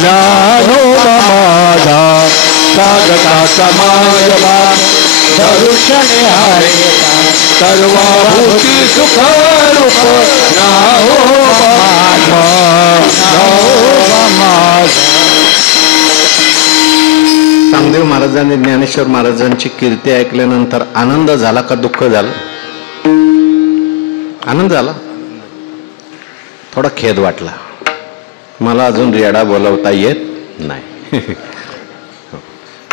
ज्ञानोबा माझा. साधकाचा माय बाप दर्शने हरेता, सर्वभूती सुखरूप ज्ञानोबा माझा, ज्ञानोबा माझा. चांगदेव महाराजांनी ज्ञानेश्वर महाराजांची कीर्ती ऐकल्यानंतर आनंद झाला का दुःख झालं? आनंद झाला. थोडा खेद वाटला, मला अजून रेडा बोलवता येत नाही.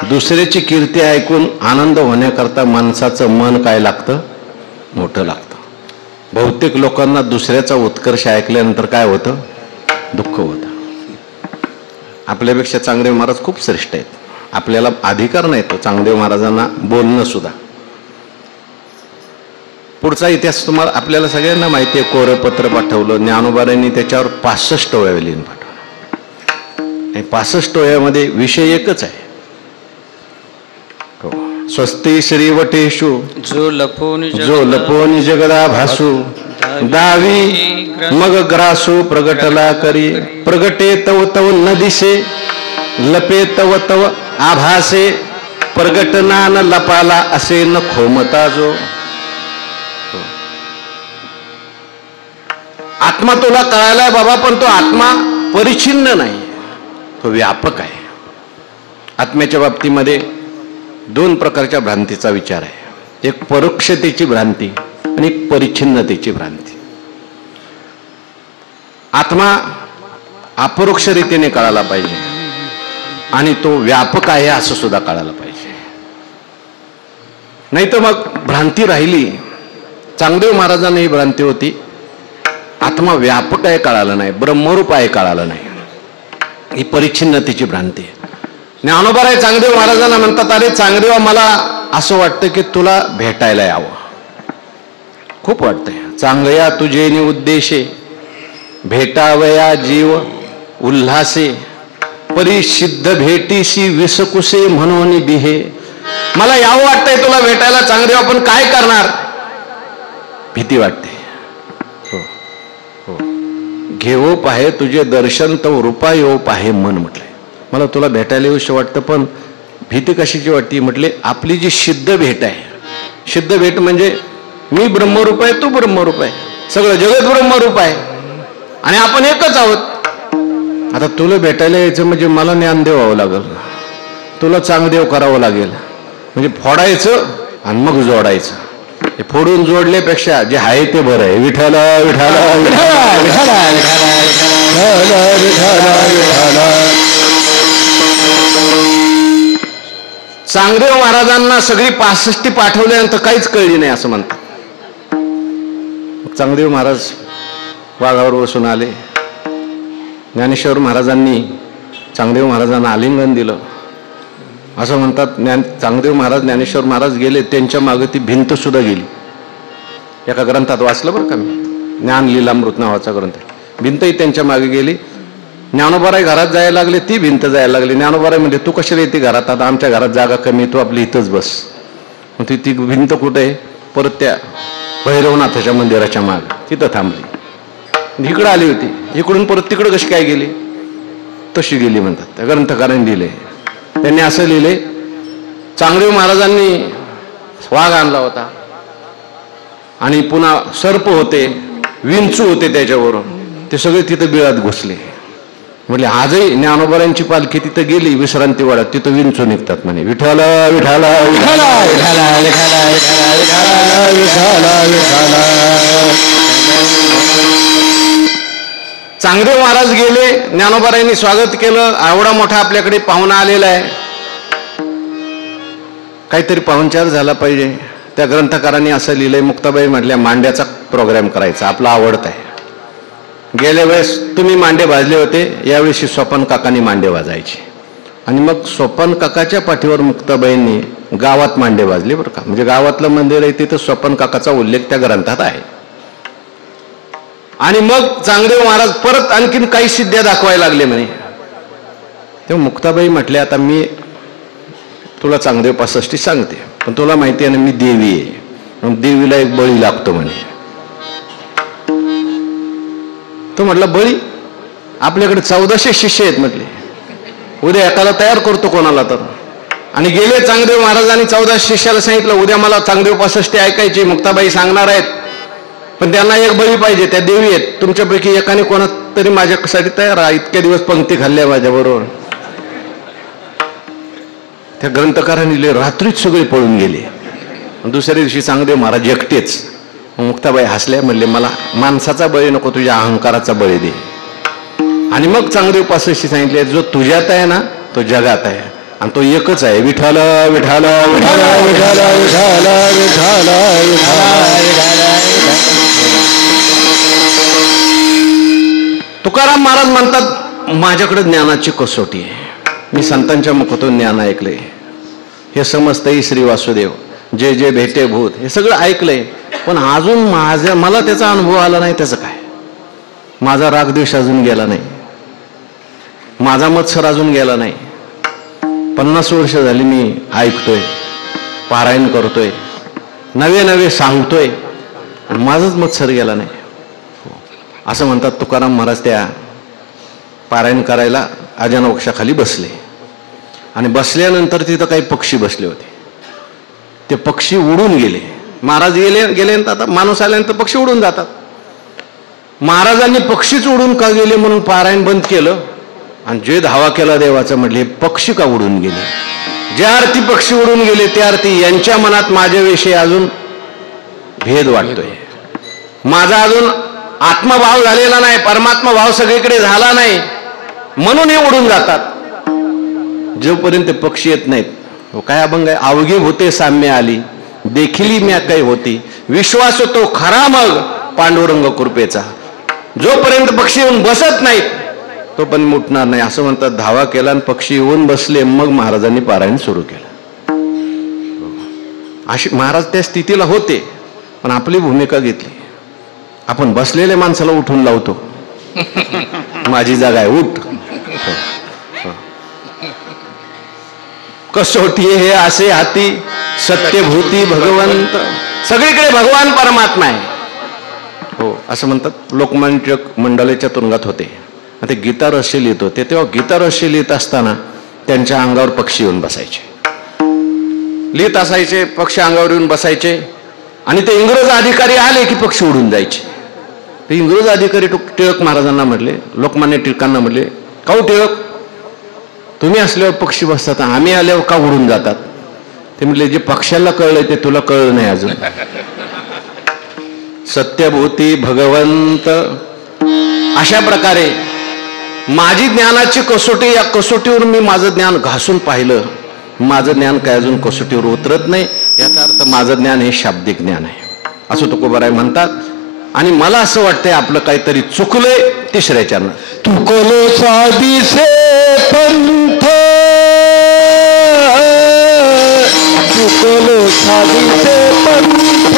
दुसऱ्याची कीर्ती ऐकून आनंद होण्याकरता माणसाचं मन काय लागतं? मोठं लागतं. बहुतेक लोकांना दुसऱ्याचा उत्कर्ष ऐकल्यानंतर काय होतं? दुःख होतं. आपल्यापेक्षा चांगदेव महाराज खूप श्रेष्ठ आहेत. आपल्याला अधिकार नाही तो चांगदेव महाराजांना बोलणं सुद्धा. पुढचा इतिहास तुम्हाला आपल्याला सगळ्यांना माहिती आहे. कोरं पत्र पाठवलं ज्ञानोबारांनी, त्याच्यावर 65 ओव्या लिहून पाठवलं. 65 ओव्यामध्ये विषय एकच आहे. स्वस्ति श्रीवटेषु जो लपोनी जगदा भासू, दावी मग ग्रासू प्रगटला करी. प्रगटे तव तव न दिसे, लपे तव तव आभासे. प्रगटना न लपाला असे न खोमता जो. आत्मा तुला कळालाय बाबा, पण तो आत्मा परिच्छिन्न नाही, तो व्यापक आहे. आत्म्याच्या बाबतीमध्ये 2 प्रकारच्या भ्रांतीचा विचार आहे. एक परोक्षतेची भ्रांती आणि एक परिच्छिन्नतेची भ्रांती. आत्मा अपरोक्ष रीतीने कळाला पाहिजे आणि तो व्यापक आहे असं सुद्धा कळायला पाहिजे. नाही तर मग भ्रांती राहिली. चांगदेव महाराजांना ही भ्रांती होती, आत्मा व्यापक आहे कळालं नाही, ब्रह्मरूप आहे कळालं नाही. ही परिच्छिन्नतेची भ्रांती आहे. ज्ञानोबाराय चांगदेव महाराजांना म्हणतात, अरे चांगदेवा, मला असं वाटतं की तुला भेटायला यावं, खूप वाटतंय. चांगया तुझे नि उद्देशे, भेटावया जीव उल्हासे. परिसिद्ध भेटीशी विसकुसे म्हणून बिहे. मला यावं वाटतंय तुला भेटायला चांगदेवा, पण काय करणार? भीती वाटते. हो हो. घेवो पाहे तुझे दर्शन तो रूपा येऊ पाहे मन म्हटलंय. मला तुला भेटायला येऊशी वाटतं, पण भीती कशाची वाटते म्हटले? आपली जी सिद्ध भेट आहे, सिद्ध भेट म्हणजे मी ब्रह्मरूप आहे, तू ब्रह्मरूप आहे, सगळं जगत ब्रह्मरूप आहे, आणि आपण एकच आहोत. आता तुला भेटायला यायचं म्हणजे मला ज्ञानदेव व्हावं लागेल, तुला चांगदेव करावं लागेल. म्हणजे फोडायचं आणि मग जोडायचं. हे फोडून जोडल्यापेक्षा जे आहे ते बरं आहे. विठ्ठल विठ्ठल विठ्ठल चांगदेव महाराजांना सगळी 65 पाठवल्यानंतर काहीच कळली नाही असं म्हणतात. चांगदेव महाराज वाघावर बसून आले. ज्ञानेश्वर महाराजांनी चांगदेव महाराजांना आलिंगन दिलं. असं म्हणतात चांगदेव महाराज ज्ञानेश्वर महाराज गेले, त्यांच्या मागे ती भिंत सुद्धा गेली. एका ग्रंथात वाचलं बरं का मी, ज्ञान लीलामृत नावाचा ग्रंथ. भिंतही त्यांच्या मागे गेली. ज्ञानोबाराय घरात जायला लागले, ती भिंत जायला लागली. ज्ञानोबाराय म्हणजे तू कशाला येते घरात, आता आमच्या घरात जागा कमी, तू आपली इथंच बस. मग ती भिंत कुठे आहे, परत त्या भैरवनाथाच्या मंदिराच्या मागे तिथं थांबली. इकडं आली होती, इकडून परत तिकडं कशी काय गेली, तशी गेली म्हणतात. त्या ग्रंथकारांनी दिले. त्यांनी असं लिहिले, चांगदेव महाराजांनी वाघ आणला होता आणि पुन्हा सर्प होते, विंचू होते त्याच्यावरून, ते सगळे तिथं बिळात घुसले. म्हटले आजही ज्ञानोबारांची पालखी तिथं गेली विश्रांती वाड्यात, तिथं विंचू निघतात म्हणे. विठ्ठल विठ्ठल विठ्ठल चांगदेव महाराज गेले, ज्ञानोबारांनी स्वागत केलं. एवढा मोठा आपल्याकडे पाहुणा आलेला आहे, काहीतरी पाहुणचार झाला पाहिजे. त्या ग्रंथकारांनी असं लिहिलंय, मुक्ताबाई म्हटल्या मांड्याचा प्रोग्राम करायचा, आपला आवडत आहे. गेल्या वेळेस तुम्ही मांडे भाजले होते, यावेळेस स्वपन काकांनी मांडे वाजायचे. आणि मग स्वपन काकाच्या पाठीवर मुक्ताबाईंनी गावात मांडे वाजले बरं का. म्हणजे गावातलं मंदिर आहे तिथं स्वपन काकाचा उल्लेख त्या ग्रंथात आहे. आणि मग चांगदेव महाराज परत आणखीन काही सिद्ध्या दाखवायला लागले म्हणे. तेव्हा मुक्ताबाई म्हटले, आता मी तुला चांगदेव 65 सांगते, पण तुला माहिती आहे ना मी देवी आहे, देवीला एक बळी लागतो म्हणे. तो म्हटला बळी, आपल्याकडे 1400 शिष्य आहेत म्हटले, उद्या एकाला तयार करतो कोणाला तर. आणि गेले चांगदेव महाराजांनी 14 शिष्याला सांगितलं, उद्या मला चांगदेव 65 ऐकायची, मुक्ताबाई सांगणार आहेत, पण त्यांना एक बळी पाहिजे, त्या देवी आहेत, तुमच्यापैकी एकाने कोणा तरी माझ्यासाठी तयार आहे. इतक्या दिवस पंक्ती खाल्ल्या माझ्याबरोबर. त्या ग्रंथकारांनी रात्रीच सगळे पळून गेले. दुसऱ्या दिवशी चांगदेव महाराज एकटेच. मुक्ताबाई हसल्या, म्हणले मला माणसाचा बळी नको, तुझ्या अहंकाराचा बळी दे. आणि मग चांगदेव 65 सांगितले, जो तुझ्यात आहे ना तो जगात आहे, आणि तो एकच आहे. विठ्ठल विठ्ठल विठ्ठल विठ्ठल विठ्ठल विठ्ठल. तुकाराम महाराज म्हणतात, माझ्याकडे ज्ञानाची कसोटी आहे. मी संतांच्या मुखातून ज्ञान ऐकलंय. हे समजतंय श्री वासुदेव, जे जे भेटे भूत, हे सगळं ऐकलंय, पण अजून मला त्याचा अनुभव आला नाही. त्याचं काय, माझा रागद्वेष अजून गेला नाही, माझा मत्सर अजून गेला नाही. 50 वर्ष झाली मी ऐकतोय, पारायण करतोय, नवे नवे सांगतोय, आणि माझाच मत्सर गेला नाही. असं म्हणतात तुकाराम महाराज. त्या पारायण करायला अजनवृक्षाखाली बसले, आणि बसल्यानंतर तिथं काही पक्षी बसले होते. ते पक्षी उडून गेले. महाराज गेल्यानंतर आता माणूस आल्यानंतर पक्षी उडून जातात. महाराजांनी पक्षीच उडून का गेले म्हणून पारायण बंद केलं, आणि जे धावा केला देवाचं म्हटले, पक्षी का उडून गेले. ज्या अर्थी पक्षी उडून गेले त्या अर्थी यांच्या मनात माझ्याविषयी अजून भेद वाटतोय. माझा अजून आत्मभाव झालेला नाही, परमात्मा भाव सगळीकडे झाला नाही, म्हणून हे उडून जातात. जोपर्यंत पक्षी येत नाहीत, काय अभंग आहे, अवघी होते साम्य आली, देखिली म्या काही होती, विश्वास तो खरा मग पांडुरंग कृपेचा. जोपर्यंत पक्षी येऊन बसत नाहीत तो पण मुटणार नाही. असं म्हणतात. धावा केला आणि पक्षी येऊन बसले, मग महाराजांनी पारायण सुरू केलं. अशी महाराज त्या स्थितीला होते, पण आपली भूमिका घेतली. आपण बसलेल्या माणसाला उठून लावतो, माझी जागा आहे, उठ. कसोटी हे असे हाती, सत्यभूती भगवंत. सगळीकडे भगवान परमात्मा आहे. हो असं म्हणतात. लोकमान्य टिळक मंडालेच्या तुरुंगात होते, ते गीता रहस्य लिहित होते. तेव्हा गीता रहस्य लिहित असताना त्यांच्या अंगावर पक्षी येऊन बसायचे, लिहित असायचे, पक्षी अंगावर येऊन बसायचे, आणि ते इंग्रज अधिकारी आले की पक्षी उडून जायचे. ते इंग्रज अधिकारी टिळक महाराजांना म्हटले, लोकमान्य टिळकांना म्हटले, काऊ टिळक तुम्ही असल्यावर पक्षी बसतात, आम्ही आल्यावर का उडून जातात? ते म्हटले जे पक्षाला कळलंय ते तुला कळलं नाही अजून. सत्यभूती भगवंत. अशा प्रकारे माझी ज्ञानाची कसोटी, या कसोटीवर मी माझं ज्ञान घासून पाहिलं. माझं ज्ञान काय अजून कसोटीवर उतरत नाही. याचा अर्थ माझं ज्ञान हे शाब्दिक ज्ञान आहे असं तुकोबाराय म्हणतात. आणि मला असं वाटतंय आपलं काहीतरी चुकलंय. तिसऱ्या चरणात तुकलो साधीसे पंथ, तुकलो साधीसे पंथ,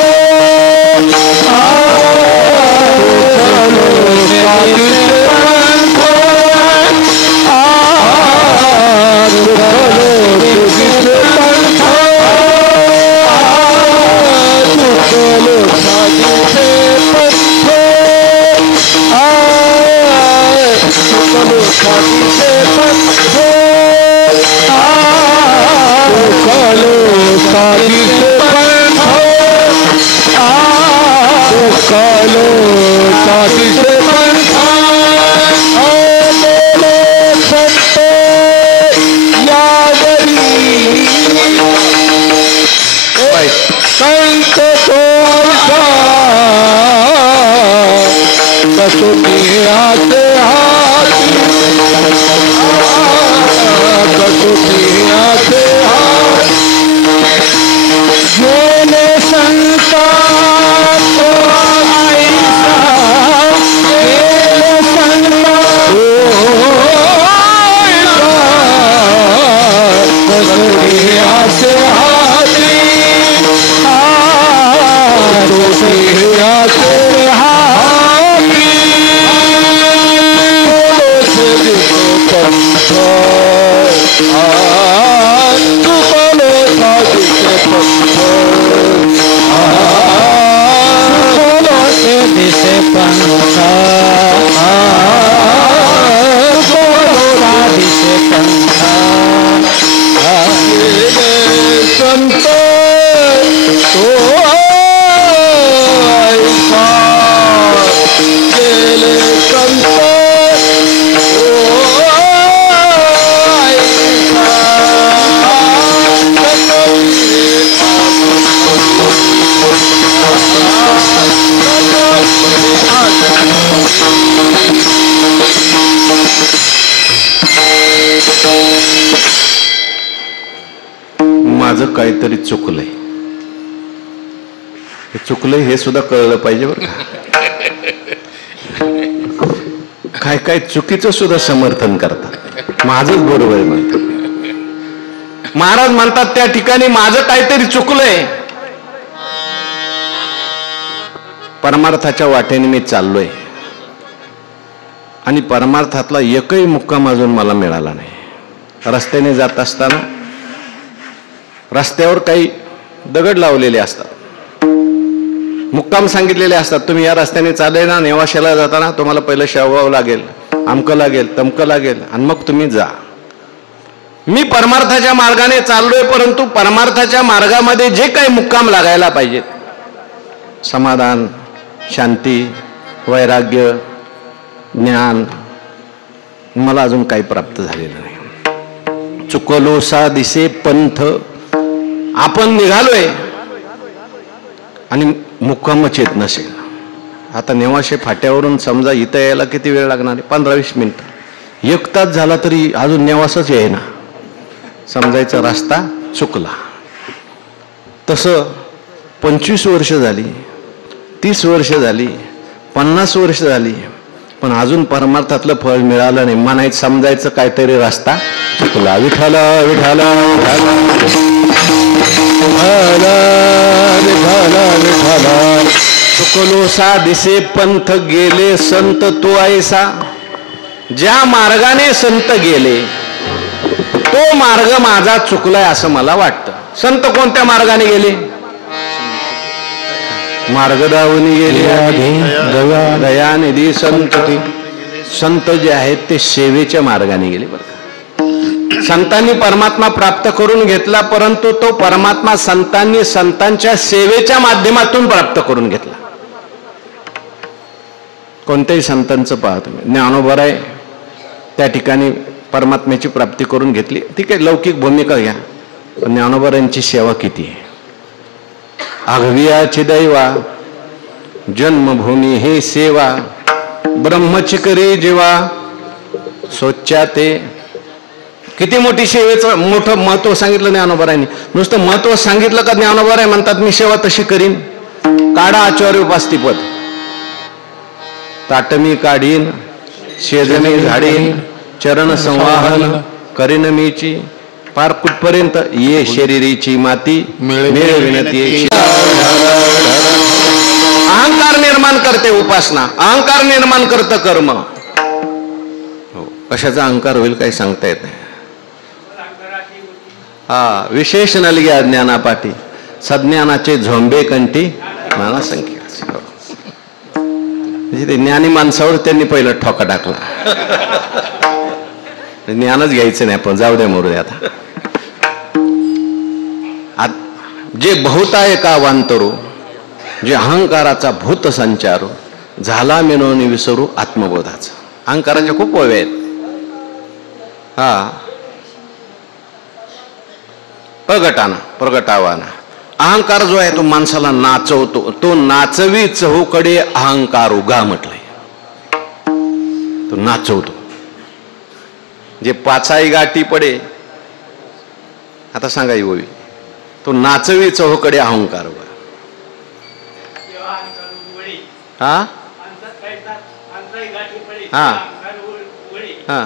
माझं काहीतरी चुकलंय. चुकलंय हे सुद्धा कळलं पाहिजे बरं का. काय काय चुकीचं सुद्धा समर्थन करतात, माझंच बरोबर आहे म्हणतात. महाराज म्हणतात त्या ठिकाणी माझं काहीतरी चुकलंय. परमार्थाच्या वाटेने मी चाललोय आणि परमार्थातला एकही मुक्काम अजून मला मिळाला नाही. रस्त्याने जात असताना रस्त्यावर काही दगड लावलेले असतात, मुक्काम सांगितलेले असतात. तुम्ही या रस्त्याने चालले ना, नेवाशाला जाताना तुम्हाला पहिलं शेवगाव लागेल, आमकं लागेल, तमकं लागेल आणि मग तुम्ही जा. मी परमार्थाच्या मार्गाने चाललोय, परंतु परमार्थाच्या मार्गामध्ये जे काही मुक्काम लागायला पाहिजेत, समाधान, शांती, वैराग्य, ज्ञान, मला अजून काही प्राप्त झालेलं नाही. चुकलो सा दिसे पंथ. आपण निघालोय आणि मुक्कामच येत नसेल. आता नेवाशे फाट्यावरून समजा इथं यायला किती वेळ लागणार आहे? 15-20 मिनिटं. 1 तास झाला तरी अजून नेवासच येईना. समजायचा रस्ता चुकला. तसं 25 वर्ष झाली, 30 वर्ष झाली, 50 वर्ष झाली, पण अजून परमार्थातलं फळ मिळालं नाही. म्हणायचं समजायचं काहीतरी रस्ता चुकला. विठाला विठाला चुकलो सा दिसे पंथ, गेले संत तो ऐसा. ज्या मार्गाने संत गेले तो मार्ग माझा चुकलाय असं मला वाटतं. संत कोणत्या मार्गाने गेले? मार्गदावनी गेले दयानिधी संत. संत जे आहेत ते सेवेच्या मार्गाने गेले बरं का. संतांनी परमात्मा प्राप्त करून घेतला, परंतु तो परमात्मा संतांनी संतांच्या सेवेच्या माध्यमातून प्राप्त करून घेतला. कोणत्याही संतांचं पहा तुम्ही, ज्ञानोबराय त्या ठिकाणी परमात्म्याची प्राप्ती करून घेतली, ठीक आहे, लौकिक भूमिका घ्या, पण ज्ञानोबरायांची सेवा किती आहे. आघवियाची दैवा जन्मभूमी हे सेवा, ब्रह्मचिकरी जीवा सोच्या ते. किती मोठी सेवेचं मोठं महत्व सांगितलं ज्ञानोबरायांनी. नुसतं महत्व सांगितलं का ज्ञानोबराय म्हणतात मी सेवा तशी करीन. काढा आचार्य उपास्तिपद, ताटमी काढीन शेजमी झाडीन चरण संवाहन करीन मीची, पार कुठपर्यंत ये शरीरीची माती मिळविनती. अहंकार निर्माण करते उपासना, अहंकार निर्माण करतं कर्म. कशाचा अहंकार होईल काही सांगता येत नाही. हा विशेष नलग्या ज्ञानापाठी सज्ञानाचे झोंबे कंठी नाना संख्या. म्हणजे ते ज्ञानी माणसावर त्यांनी पहिला ठोका टाकला. ज्ञानच घ्यायचं नाही आपण, जाऊ द्या मोरू द्या. आता जे बहुताय का वांतरू, जे अहंकाराचा भूत संचारू, झाला मिळवून विसरू आत्मबोधाचा. अहंकाराच्या खूप ओव्या आहेत. हा प्रगटाना प्रगटावाना अहंकार जो आहे तो माणसाला नाचवतो. तो नाचवी चहूकडे अहंकार उगा म्हटलंय, तो नाचवतो. जे पाचाई गाठी पडे, आता सांगा ओवी, तो नाचवी चहूकडे अहंकार उगा. हा हा हा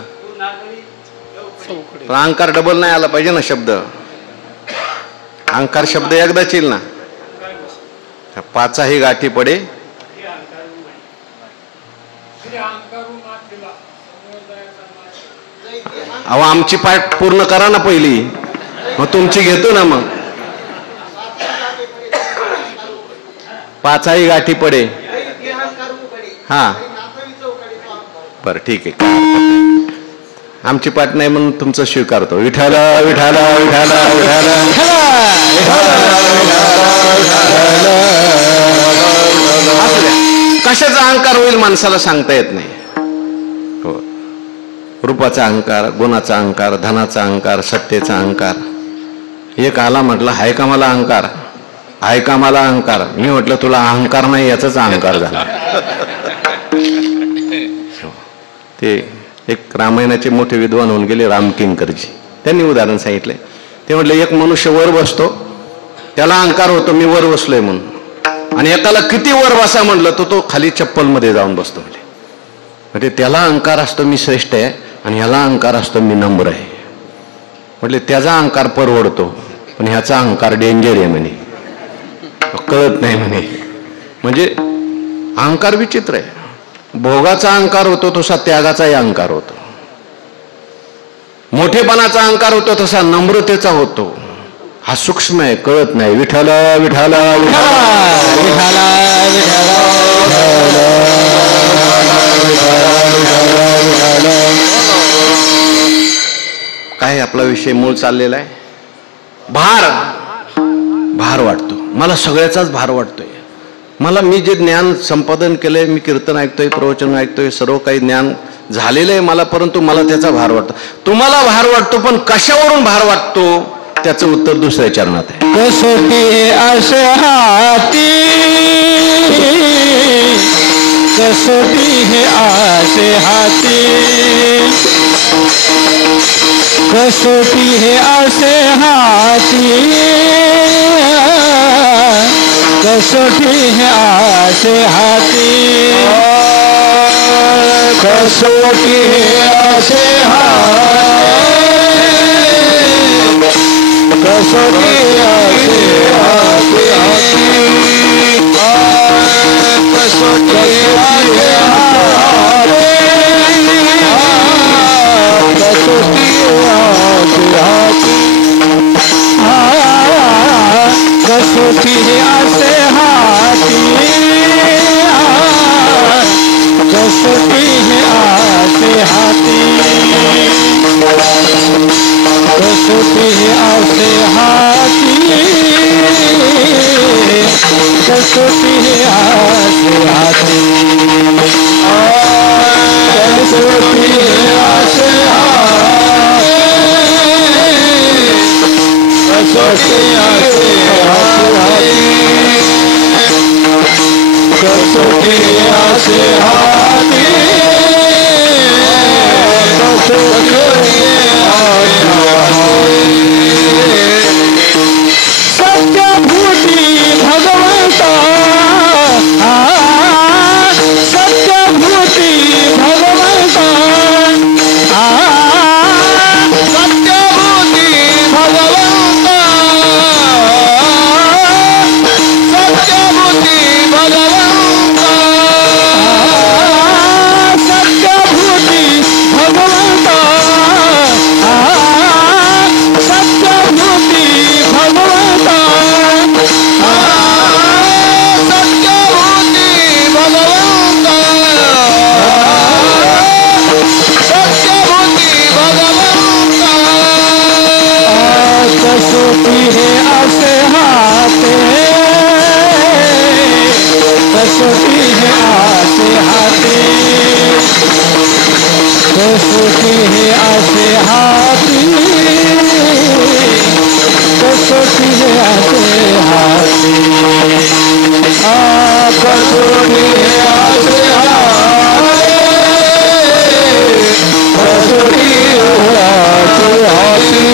अहंकार डबल नाही आला पाहिजे ना शब्द. अहंकार शब्द एकदाच येईल ना. पाचाही गाठी पडे, अहो आमची पाठ पूर्ण करा ना पहिली, मग तुमची घेतो ना. मग पाचाही गाठी पडे, हा बर ठीक आहे. आमची पाठ नाही म्हणून तुमचं स्वीकारतो. विठाला विठाला विठाला विठाला. कशाचा अहंकार होईल माणसाला सांगता येत नाही. हो, रूपाचा अहंकार, गुणाचा अहंकार, धनाचा अहंकार, सत्तेचा अहंकार. एक आला म्हटलं हाय का मला अहंकार, हाय का मला अहंकार. मी म्हटलं तुला अहंकार नाही याचाच अहंकार झाला. ते एक रामायणाचे मोठे विद्वान होऊन गेले रामकिंकरजी, त्यांनी उदाहरण सांगितले. ते म्हटले एक मनुष्य वर बसतो, त्याला अहंकार होतो मी वर बसलोय म्हणून, आणि एकाला किती वर बसा म्हटलं तो खाली चप्पल मध्ये जाऊन बसतो. म्हणजे त्याला अहंकार असतो मी श्रेष्ठ आहे, आणि ह्याला अहंकार असतो मी नम्र आहे. म्हटले त्याचा अहंकार परवडतो, पण ह्याचा अहंकार डेंजर आहे म्हणे, कळत नाही म्हणे. म्हणजे अहंकार विचित्र आहे. भोगाचा अहंकार होतो तसा त्यागाचाही अहंकार होतो. मोठेपणाचा अहंकार होतो तसा नम्रतेचा होतो. हा सूक्ष्म आहे, कळत नाही. विठाला विठाला विठाला काय आपला विषय मूळ चाललेला आहे. भार भार वाटतो मला, सगळ्याचाच भार वाटतोय मला. मी जे ज्ञान संपादन केलंय, मी कीर्तन ऐकतोय, प्रवचन ऐकतोय, सर्व काही ज्ञान झालेलं आहे मला, परंतु मला त्याचा भार वाटतो. तुम्हाला भार वाटतो, पण कशावरून भार वाटतो त्याचं उत्तर दुसऱ्या चरणात आहे. कसोटी असे हाती, कसोटी हे आसे हाती, कसोटी हे आसे हाती, कसोटी हे आसे हाती, कसोटी हे आसे हाती, कसोटी आसे हाती, कसोटी आसे हाती, कसोटी आसे हाती, कसोटी आसे हाती, कसोटी आसे हाती. कसोटी आसे हाती कसोटी आसे हाती कसोटी आसे हाती कसोटी आसे हाती कसोटी आसे हाती सत्यभूती भगवंता सत्यभूती भगवंता सत्यभूती भगवंता सत्यभूती भगवंता सत्यभूती भगवंता सत्यभूती भगवंता सत्यभूती भगवंता सत्यभूती भगवंता कसोटी है आसे हाथे कसोटी है आसे हाथे कसोटी है आसे हाथी कसोटी है आसे हाथी कसोटी है आसे हाथी कसोटी है आसे हाथी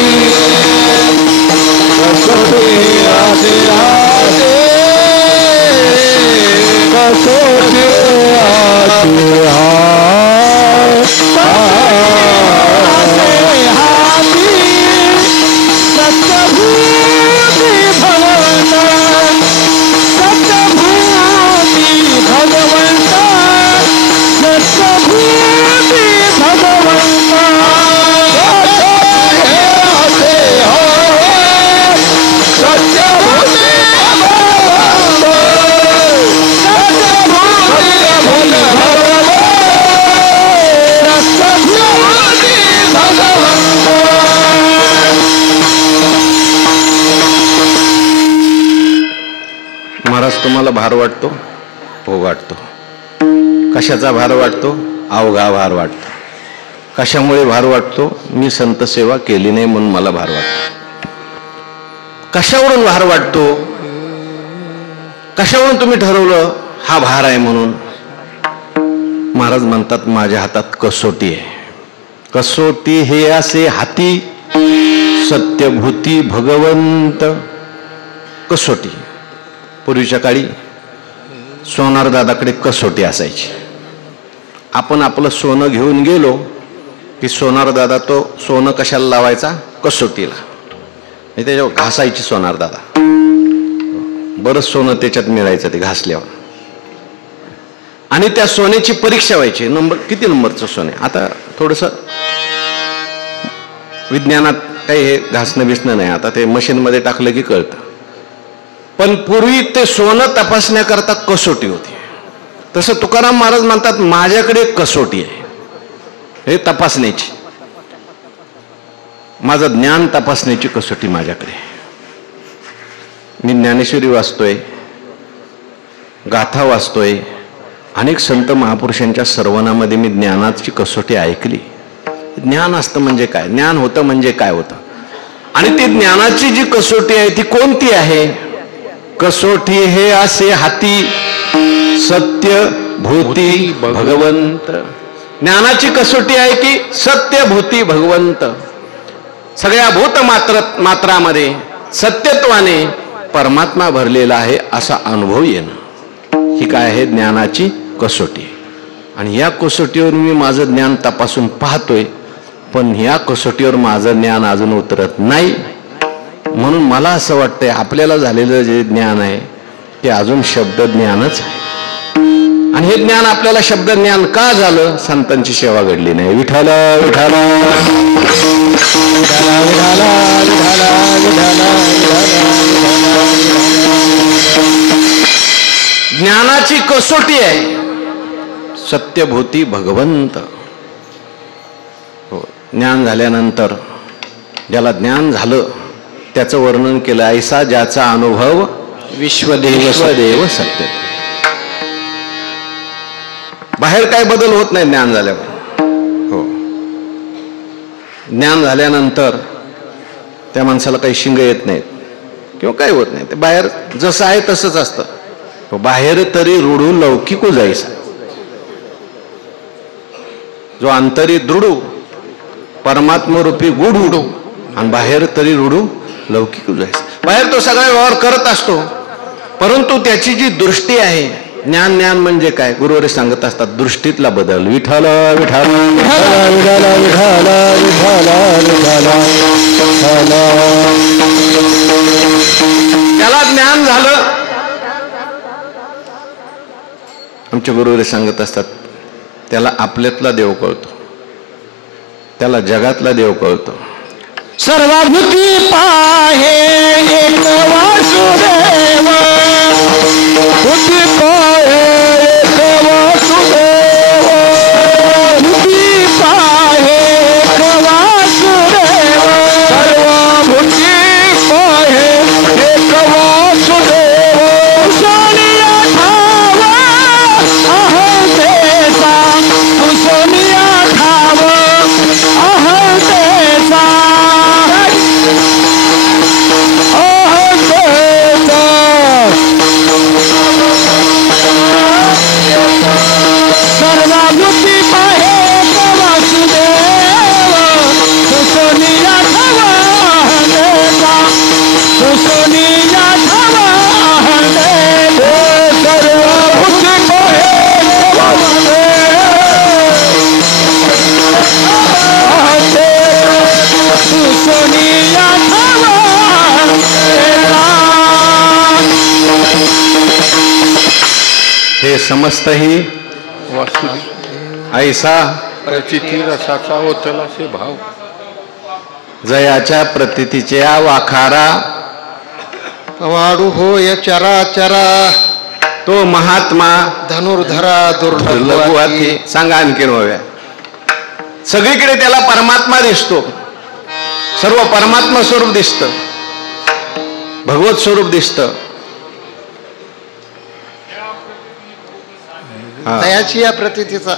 कसोटी आसे हाथी कसोटी आसे हाथी सत्यभूति भगवंता सत्यभूति भगवंता सत्यभूति भगवंता सत्यभूति महाराज तुम्हाला भार वाटतो? हो वाटतो. कशाचा भार वाटतो? अवघा भार वाटतो. कशामुळे भार वाटतो? मी संत सेवा केली नाही म्हणून मला भार वाटतो. कशावरून भार वाटतो? कशावरून तुम्ही ठरवलं हा भार आहे म्हणून? महाराज म्हणतात माझ्या हातात कसोटी आहे. कसोटी हे असे हाती सत्यभूती भगवंत. कसोटी पूर्वीच्या काळी सोनार दादाकडे कसोटी असायची. आपण आपलं सोनं घेऊन गेलो की सोनार दादा तो सोनं कशाला लावायचा? कसोटीला. त्याच्यावर घासायची सोनार दादा. बरंच सोनं त्याच्यात मिळायचं ते घासल्यावर. आणि त्या सोन्याची परीक्षा व्हायची. नंबर किती नंबरचं सोने. आता थोडंसं विज्ञानात काही हे घासणं बिसणं नाही. आता ते मशीनमध्ये टाकलं की कळतं. पण पूर्वी ते सोनं तपासण्याकरता कसोटी होती. तसं तुकाराम महाराज म्हणतात माझ्याकडे कसोटी आहे हे तपासण्याची. माझं ज्ञान तपासण्याची कसोटी माझ्याकडे. मी ज्ञानेश्वरी वाचतोय, गाथा वाचतोय, अनेक संत महापुरुषांच्या सर्वनामध्ये मी ज्ञानाची कसोटी ऐकली. ज्ञान असतं म्हणजे काय, ज्ञान होतं म्हणजे काय होतं. आणि ती ज्ञानाची जी कसोटी आहे ती कोणती आहे? कसोटी हे असे हाती सत्य भूती भगवंत. ज्ञानाची कसोटी आहे की सत्य भूती भगवंत. सगळ्या भूत मात्रामध्ये सत्यत्वाने परमात्मा भरलेला आहे असा अनुभव येणं, ही काय आहे? ज्ञानाची कसोटी. आणि या कसोटीवर मी माझं ज्ञान तपासून पाहतोय, पण ह्या कसोटीवर माझं ज्ञान अजून उतरत नाही. म्हणून मला असं वाटतंय आपल्याला झालेलं जे ज्ञान आहे ते अजून शब्द ज्ञानच आहे. आणि हे ज्ञान आपल्याला शब्द ज्ञान का झालं? संतांची सेवा घडली नाही. विठाला विठाला ज्ञानाची कसोटी आहे सत्यभूती भगवंत. हो, ज्ञान झाल्यानंतर ज्याला ज्ञान झालं त्याचं वर्णन केलं, ऐसा ज्याचा अनुभव विश्वदेव सत्य. बाहेर काय बदल होत नाही ज्ञान झाल्यावर. हो, ज्ञान झाल्यानंतर त्या माणसाला काही शिंग येत नाहीत किंवा काही होत नाही. ते बाहेर जसं आहे तसंच असतं. बाहेर तरी रूढू लौकिकू जायचा, जो अंतरी दृढू परमात्मरूपी गुढ उडू आणि बाहेर तरी रूढू लौकिकू जायचा. बाहेर तो सगळा व्यवहार करत असतो, परंतु त्याची जी दृष्टी आहे, ज्ञान म्हणजे काय, गुरुवारी सांगत असतात, दृष्टीतला बदल. विठ्ठल विठ्ठल विठ्ठल विठ्ठल विठ्ठल विठ्ठल. त्याला ज्ञान झालं. आमचे गुरुवारी सांगत असतात, त्याला आपल्यातला देव कळतो, त्याला जगातला देव कळतो. सर्वभूती पाहे एक वासुदेव, भूती पाहे एक वासुदेव, भूती पाहे एक वासुदेव, सर्वभूती पाहे एक वासुदेव. सोनिया ठाव अहंतेचा, तू सोनिया ठाव अहंतेचा, सर्वभूती पाहे वासुदेव, तू सोनिया ठाव अहंतेचा, तू सोनिया ठाव अहंतेचा. सर्वभूती पाहे वासुदेव अहंतेचा, तू सोनिया ठाव अहंतेचा. हे समस्तही ऐसा प्रचिती रसाचा होतला से भाव. जयाच्या प्रतीतीचे वाखारा वाढू होय चराचरा, तो महात्मा धनुर्धरा दुर्लभवाती. सांगा आणखीन होव्या. सगळीकडे त्याला परमात्मा दिसतो, सर्व परमात्मा स्वरूप दिसतं, भगवत स्वरूप दिसतं. दयाची या प्रतीतीचा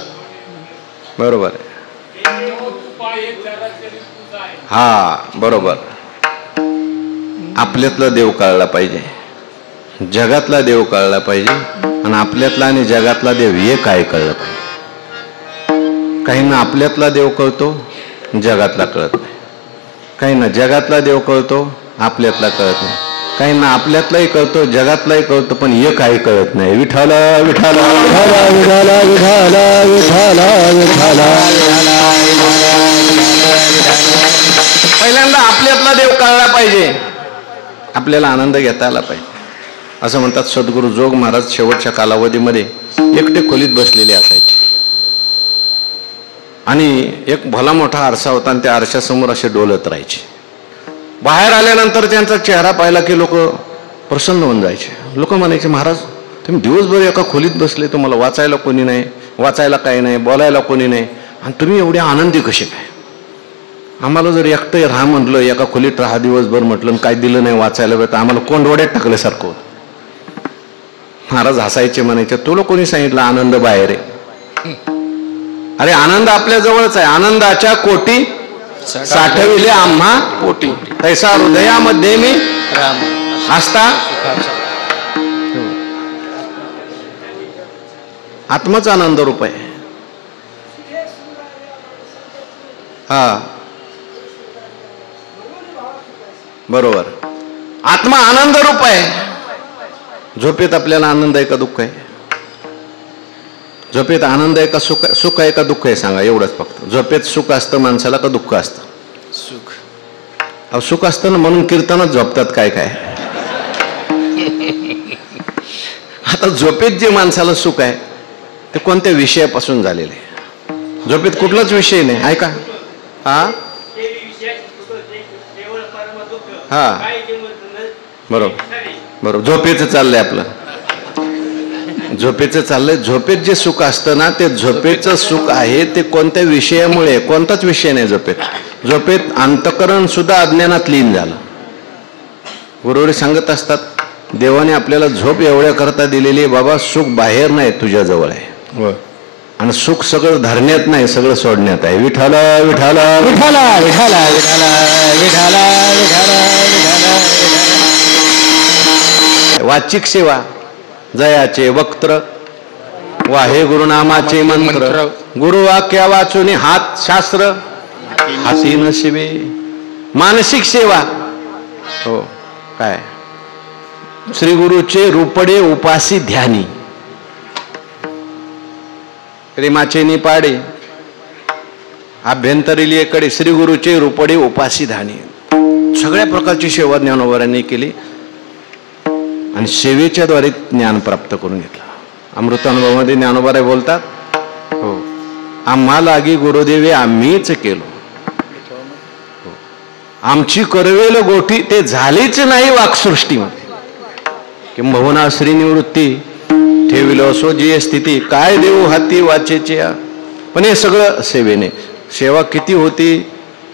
बरोबर आहे. हा बरोबर. आपल्यातला देव कळला पाहिजे, जगातला देव कळला पाहिजे, आणि आपल्यातला आणि जगातला देव हे काय कळलं पाहिजे. काहींना आपल्यातला देव कळतो, जगातला कळत नाही. काहींना जगातला देव कळतो, आपल्यातला कळत नाही. काहींना आपल्यातलाही कळतो, जगातलाही कळतो, पण हे काही कळत नाही. विठ्ठल विठ्ठल विठ्ठल विठ्ठल विठ्ठल विठ्ठल. पहिल्यांदा आपल्यातला देव कळला पाहिजे, आपल्याला आनंद घेता आला पाहिजे. असं म्हणतात सद्गुरू जोग महाराज शेवटच्या कालावधीमध्ये एकटे खोलीत बसलेले असायचे, आणि एक भला मोठा आरसा होता, आणि त्या आरशासमोर असे डोलत राहायचे. बाहेर आल्यानंतर त्यांचा चेहरा पाहिला की लोक प्रसन्न होऊन जायचे. लोक म्हणायचे, महाराज तुम्ही दिवसभर एका खोलीत बसले, तुम्हाला वाचायला कोणी नाही, वाचायला काही नाही, बोलायला कोणी नाही, आणि तुम्ही एवढे आनंदी कसे काय. आम्हाला जर एकटं राहा म्हटलं, एका खोलीत राहा दिवसभर म्हटलं, काय दिलं नाही वाचायला, तर आम्हाला कोंडवड्यात टाकल्यासारखं होतं. महाराज हसायचे, म्हणायचे, तुला कोणी सांगितलं आनंद बाहेर आहे. अरे आनंद आपल्या जवळच आहे. आनंदाच्या कोटी साठविले आम्हा पोटी, तैसा हृदयामध्ये मी असता. आत्माच आनंद रूप आहे. हा बरोबर, आत्मा आनंद रूप आहे. झोपेत आपल्याला आनंद आहे का दुःख आहे? झोपेत आनंद आहे का सुख आहे का दुःख आहे? सांगा एवढंच फक्त. झोपेत सुख असतं माणसाला का दुःख असतं? सुख. अहो सुख असतं ना, म्हणून कीर्तनच झोपतात काय काय. आता झोपेत जे माणसाला सुख आहे ते कोणत्या विषयापासून झालेले आहे? झोपेत कुठलाच विषय नाही आहे का? हा हा बरोबर. झोपेचं चाललंय आपलं, झोपेचं चाललंय. झोपेत जे सुख असतं ना, ते झोपेचं सुख आहे ते कोणत्या विषयामुळे? कोणताच विषय नाही झोपेत. झोपेत अंतकरण सुद्धा अज्ञानात लीन झालं. गुरुवरी सांगत असतात, देवाने आपल्याला झोप एवढ्या करता दिलेली आहे, बाबा सुख बाहेर नाही तुझ्याजवळ आहे, आणि सुख सगळं धरण्यात नाही, सगळं सोडण्यात आहे. विठाला विठाला विठाला विठाला विठाला विठाला विठाला विठाला. वाचिक सेवा, जयाचे वक्त्र, वाहे गुरुनामाचे मंत्र, गुरुवाक्या वाचून हात शास्त्र हाती नशिबे. मानसिक सेवा, हो काय, श्री गुरुचे रूपडे उपासी ध्यानी, प्रेमाचे निपाडे आभ्यंतरीलीकडे श्री गुरुचे रूपडे उपासी ध्यानी. सगळ्या प्रकारची सेवा ज्ञानोबांनी केली आणि सेवेच्या द्वारे ज्ञान प्राप्त करून घेतलं. अमृतानुभवामध्ये ज्ञानोबा बोलतात, हो आम्हा लागी गुरुदेवे आम्हीच केलो, आमची करवेल गोठी ते झालीच नाही वाक्सृष्टीमध्ये. किंबहुना श्रीनिवृत्ती ठेविलो असो जी स्थिती, काय देऊ हाती वाचेचे. पण हे सगळं सेवेने. सेवा किती होती,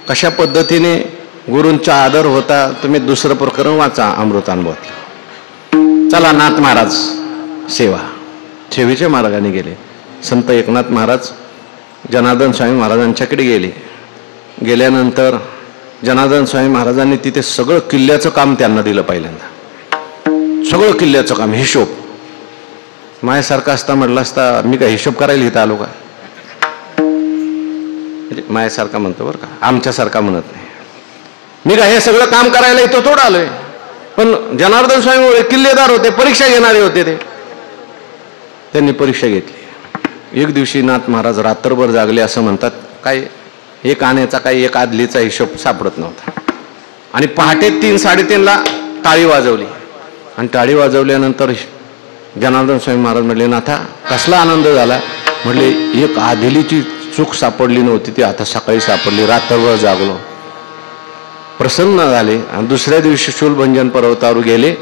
कशा पद्धतीने गुरूंचा आदर होता, तुम्ही दुसरं प्रकरण वाचा अमृतानुभवातलं. चला नाथ महाराज सेवा, सेवेच्या मार्गाने गेले. संत एकनाथ महाराज जनार्दन स्वामी महाराजांच्याकडे गेले. गेल्यानंतर जनार्दन स्वामी महाराजांनी तिथे सगळं किल्ल्याचं काम त्यांना दिलं. पहिल्यांदा सगळं किल्ल्याचं काम, हिशोब. माझ्यासारखा असता म्हटलं असता मी काय हिशोब करायला इथं आलो का, म्हणजे माझ्यासारखा म्हणतो बरं का, आमच्यासारखा म्हणत नाही. मी काय हे सगळं काम करायला इथं थोडं आलोय. पण जनार्दन स्वामी किल्लेदार होते, परीक्षा घेणारे होते. त्यांनी परीक्षा घेतली. एक दिवशी नाथ महाराज रात्रभर जागले. असं म्हणतात, काय एक आण्याचा काही एक आदलीचा हिशोब सापडत नव्हता. आणि पहाटे 3-3:30ला टाळी वाजवली. आणि टाळी वाजवल्यानंतर जनार्दन स्वामी महाराज म्हटले, नाथा कसला आनंद झाला. म्हटले एक आदिलीची चूक सापडली नव्हती, ती आता सकाळी सापडली. रात्रभर जागलो, प्रसन्न झाले. आणि दुसऱ्या दिवशी शूलभंजन पर्वतावर गेले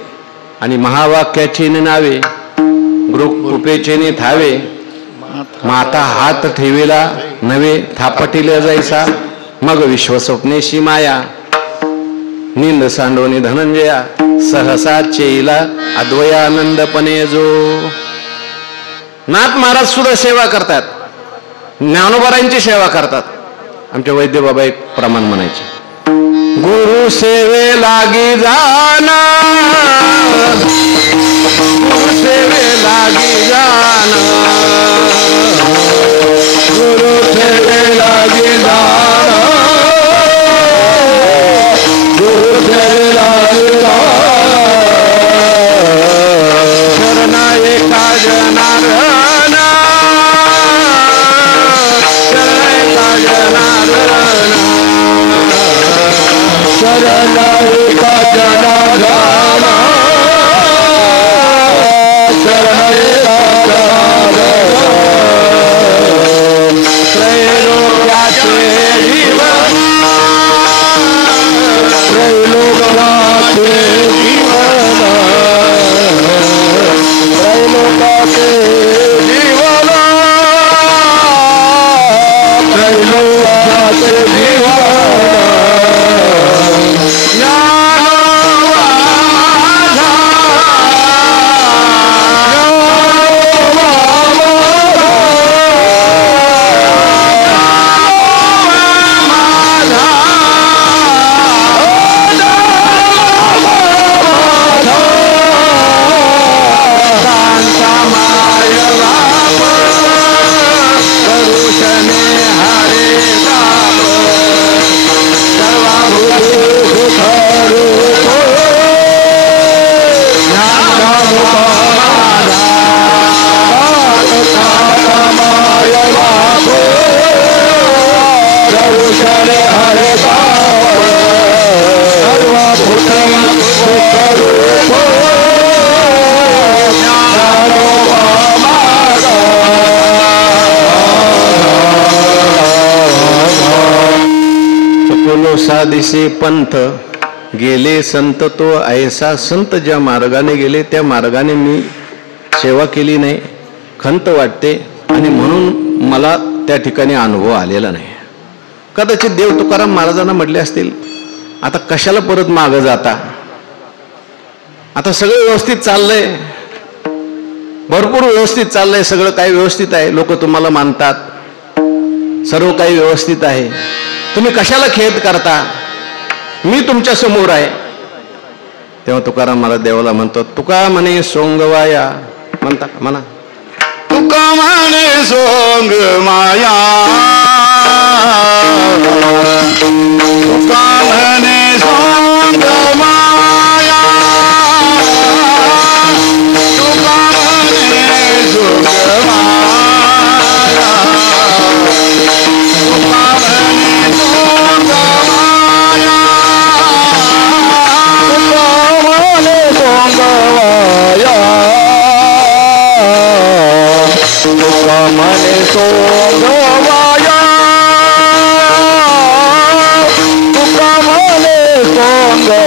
आणि महावाक्याचे नावे कृपेचे थावे, माता हात ठेवीला नवे थापटिले जायचा, मग विश्वस्वप्नेशी माया निंद सांडोनी धनंजया, सहसा चेला अद्वयानंदपणे जो. नाथ महाराज सुद्धा सेवा करतात, ज्ञानोबारांची सेवा करतात. आमच्या वैद्य बाबा एक प्रमाण म्हणायचे, गुरु सेवे लागी जाना, गुरु सेवे लागी जाना, गुरु सेवे लागी जाना, गुरु सेवे लागी जाना, शरणा एका जनार्दना, शरणा एका जनार्दना, शरणा एका जनार्दना, शरणा एका जनार्दना. त्रैलोक्याचे जीवन, त्रैलोक्याचे जीवन, त्रैलोक्याचे जीवन, त्रैलोक्याचे जीवन. दिसे पंथ गेले संत, तो ऐसा संत ज्या मार्गाने गेले त्या मार्गाने मी सेवा केली नाही, खंत वाटते. आणि म्हणून मला त्या ठिकाणी अनुभव आलेला नाही. कदाचित देव तुकाराम महाराजांना म्हटले असतील, आता कशाला परत मागं जाता, आता सगळं व्यवस्थित चाललंय, भरपूर व्यवस्थित चाललंय, सगळं काही व्यवस्थित आहे, लोक तुम्हाला मानतात, सर्व काही व्यवस्थित आहे, तुम्ही कशाला खेद करता, मी तुमच्या समोर आहे. तेव्हा तुकाराम महाराज देवाला म्हणतो, तुका म्हणे सोंगवाया, म्हणता म्हणा, तुका म्हणे सोंग माया, तुका म्हणे सोंग माया, तुका म्हणे सोंग माया, तुका म्हणे सोंग माया, तुका म्हणे सोंग माया, तुका म्हणे सोंगवाया, तुका म्हणे सोंगवाया, तुका म्हणे सोंगवाया,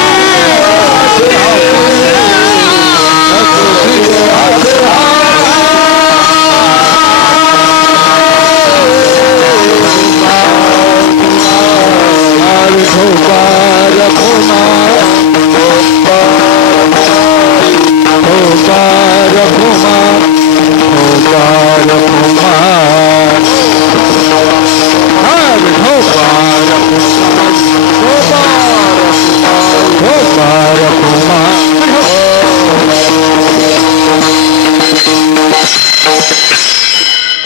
कारणया अनुभवे, कारणया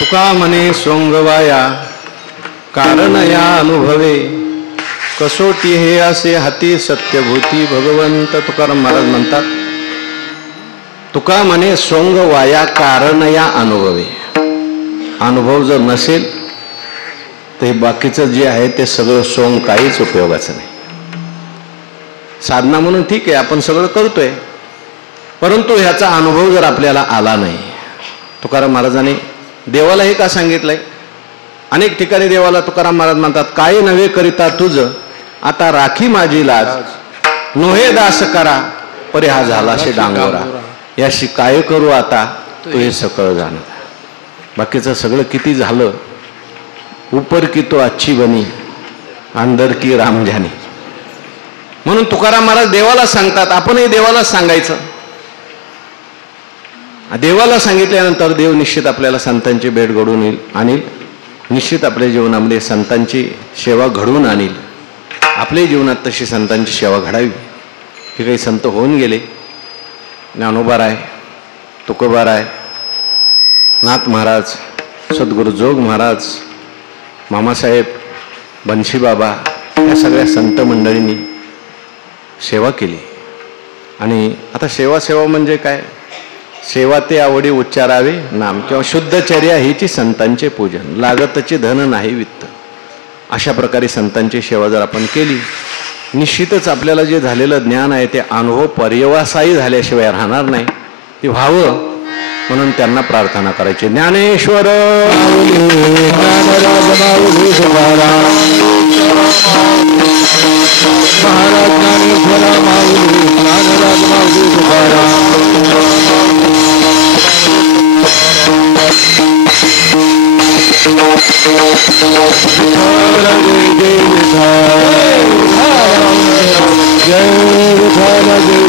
तुका म्हणे सोंगवाया, कारण या अनुभवे, कसोटी हे असे हाती सत्यभूती. भगवंत तुकाराम महाराज म्हणतात, तुका म्हणे सोंगवाया, कारण या अनुभवे. अनुभव जर नसेल तर हे बाकीचं जे आहे ते सगळं सोंग काहीच उपयोगाचं नाही. साधना म्हणून ठीक आहे, आपण सगळं करतोय, परंतु ह्याचा अनुभव जर आपल्याला आला नाही. तुकाराम महाराजांनी देवाला हे का सांगितलंय? अनेक ठिकाणी देवाला तुकाराम महाराज म्हणतात, काय नव्हे करिता तुझ, आता राखी माझी लाज, नोहे दास करा परे हा झालाशे डांगोरा, याशी काय करू आता तू हे सकळ जाणं. बाकीचं सगळं किती झालं, उपर की तो अच्छी बनी, अंदर की राम जानी. म्हणून तुकाराम महाराज देवाला सांगतात, आपणही देवाला सांगायचं. देवाला सांगितल्यानंतर देव निश्चित आपल्याला संतांची भेट घडवून आणील, निश्चित आपल्या जीवनामध्ये संतांची सेवा घडवून आणील. आपल्या जीवनात तशी संतांची सेवा घडावी. हे काही संत होऊन गेले, ज्ञानोबाराय, तुकोबाराय, नाथ महाराज, सद्गुरू जोग महाराज, मामासाहेब, बन्शी बाबा या सगळ्या संत मंडळींनी सेवा केली. आणि आता सेवा म्हणजे काय? सेवा ते आवडी उच्चारावे नाम, किंवा शुद्धचर्या हीची संतांचे पूजन, लागतचे धन नाही वित्त. अशा प्रकारे संतांची सेवा जर आपण केली, निश्चितच आपल्याला जे झालेलं ज्ञान आहे ते अनुभव पर्यवसायी झाल्याशिवाय राहणार नाही. ते व्हावं म्हणून त्यांना प्रार्थना करायची. ज्ञानेश्वर महाराज ज्ञानेश्वर माऊली ज्ञानराज माऊली तुकाराम जय विठाल जय जय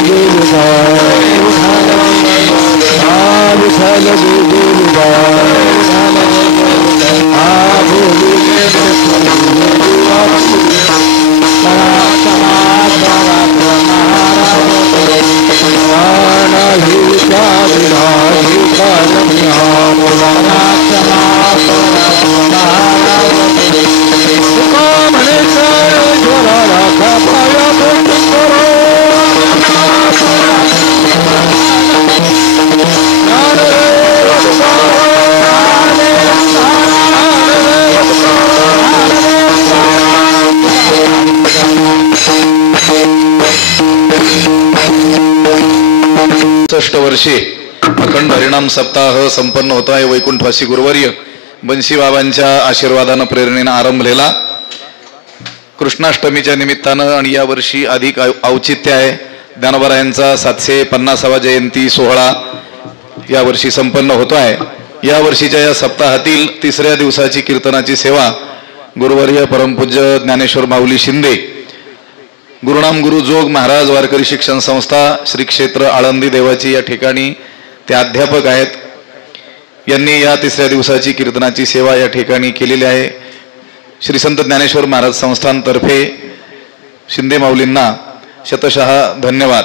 विठाल जय वर्षे अखंड हरिनाम सप्ताह संपन्न होतो आहे. वैकुंठवासी गुरुवर्य बन्शी बाबांच्या आशीर्वादानं प्रेरणेनं आरंभलेला कृष्णाष्टमीच्या निमित्तानं आणि यावर्षी अधिक औचित्य आहे. ज्ञानोबारायांचा 750वा जयंती सोहळा यावर्षी संपन्न होतो आहे. यावर्षीच्या या सप्ताहातील 3ऱ्या दिवसाची कीर्तनाची सेवा गुरुवर्य परमपूज्य ज्ञानेश्वर माऊली शिंदे, गुरुनाम गुरु जोग महाराज वारकरी शिक्षण संस्था श्री क्षेत्र आळंदी देवाची या ठिकाणी ते अध्यापक आहेत. यांनी या 3ऱ्या दिवसाची कीर्तनाची सेवा या ठिकाणी केलेली आहे. श्री संत ज्ञानेश्वर महाराज संस्थानतर्फे शिंदे माऊलींना शतशः धन्यवाद.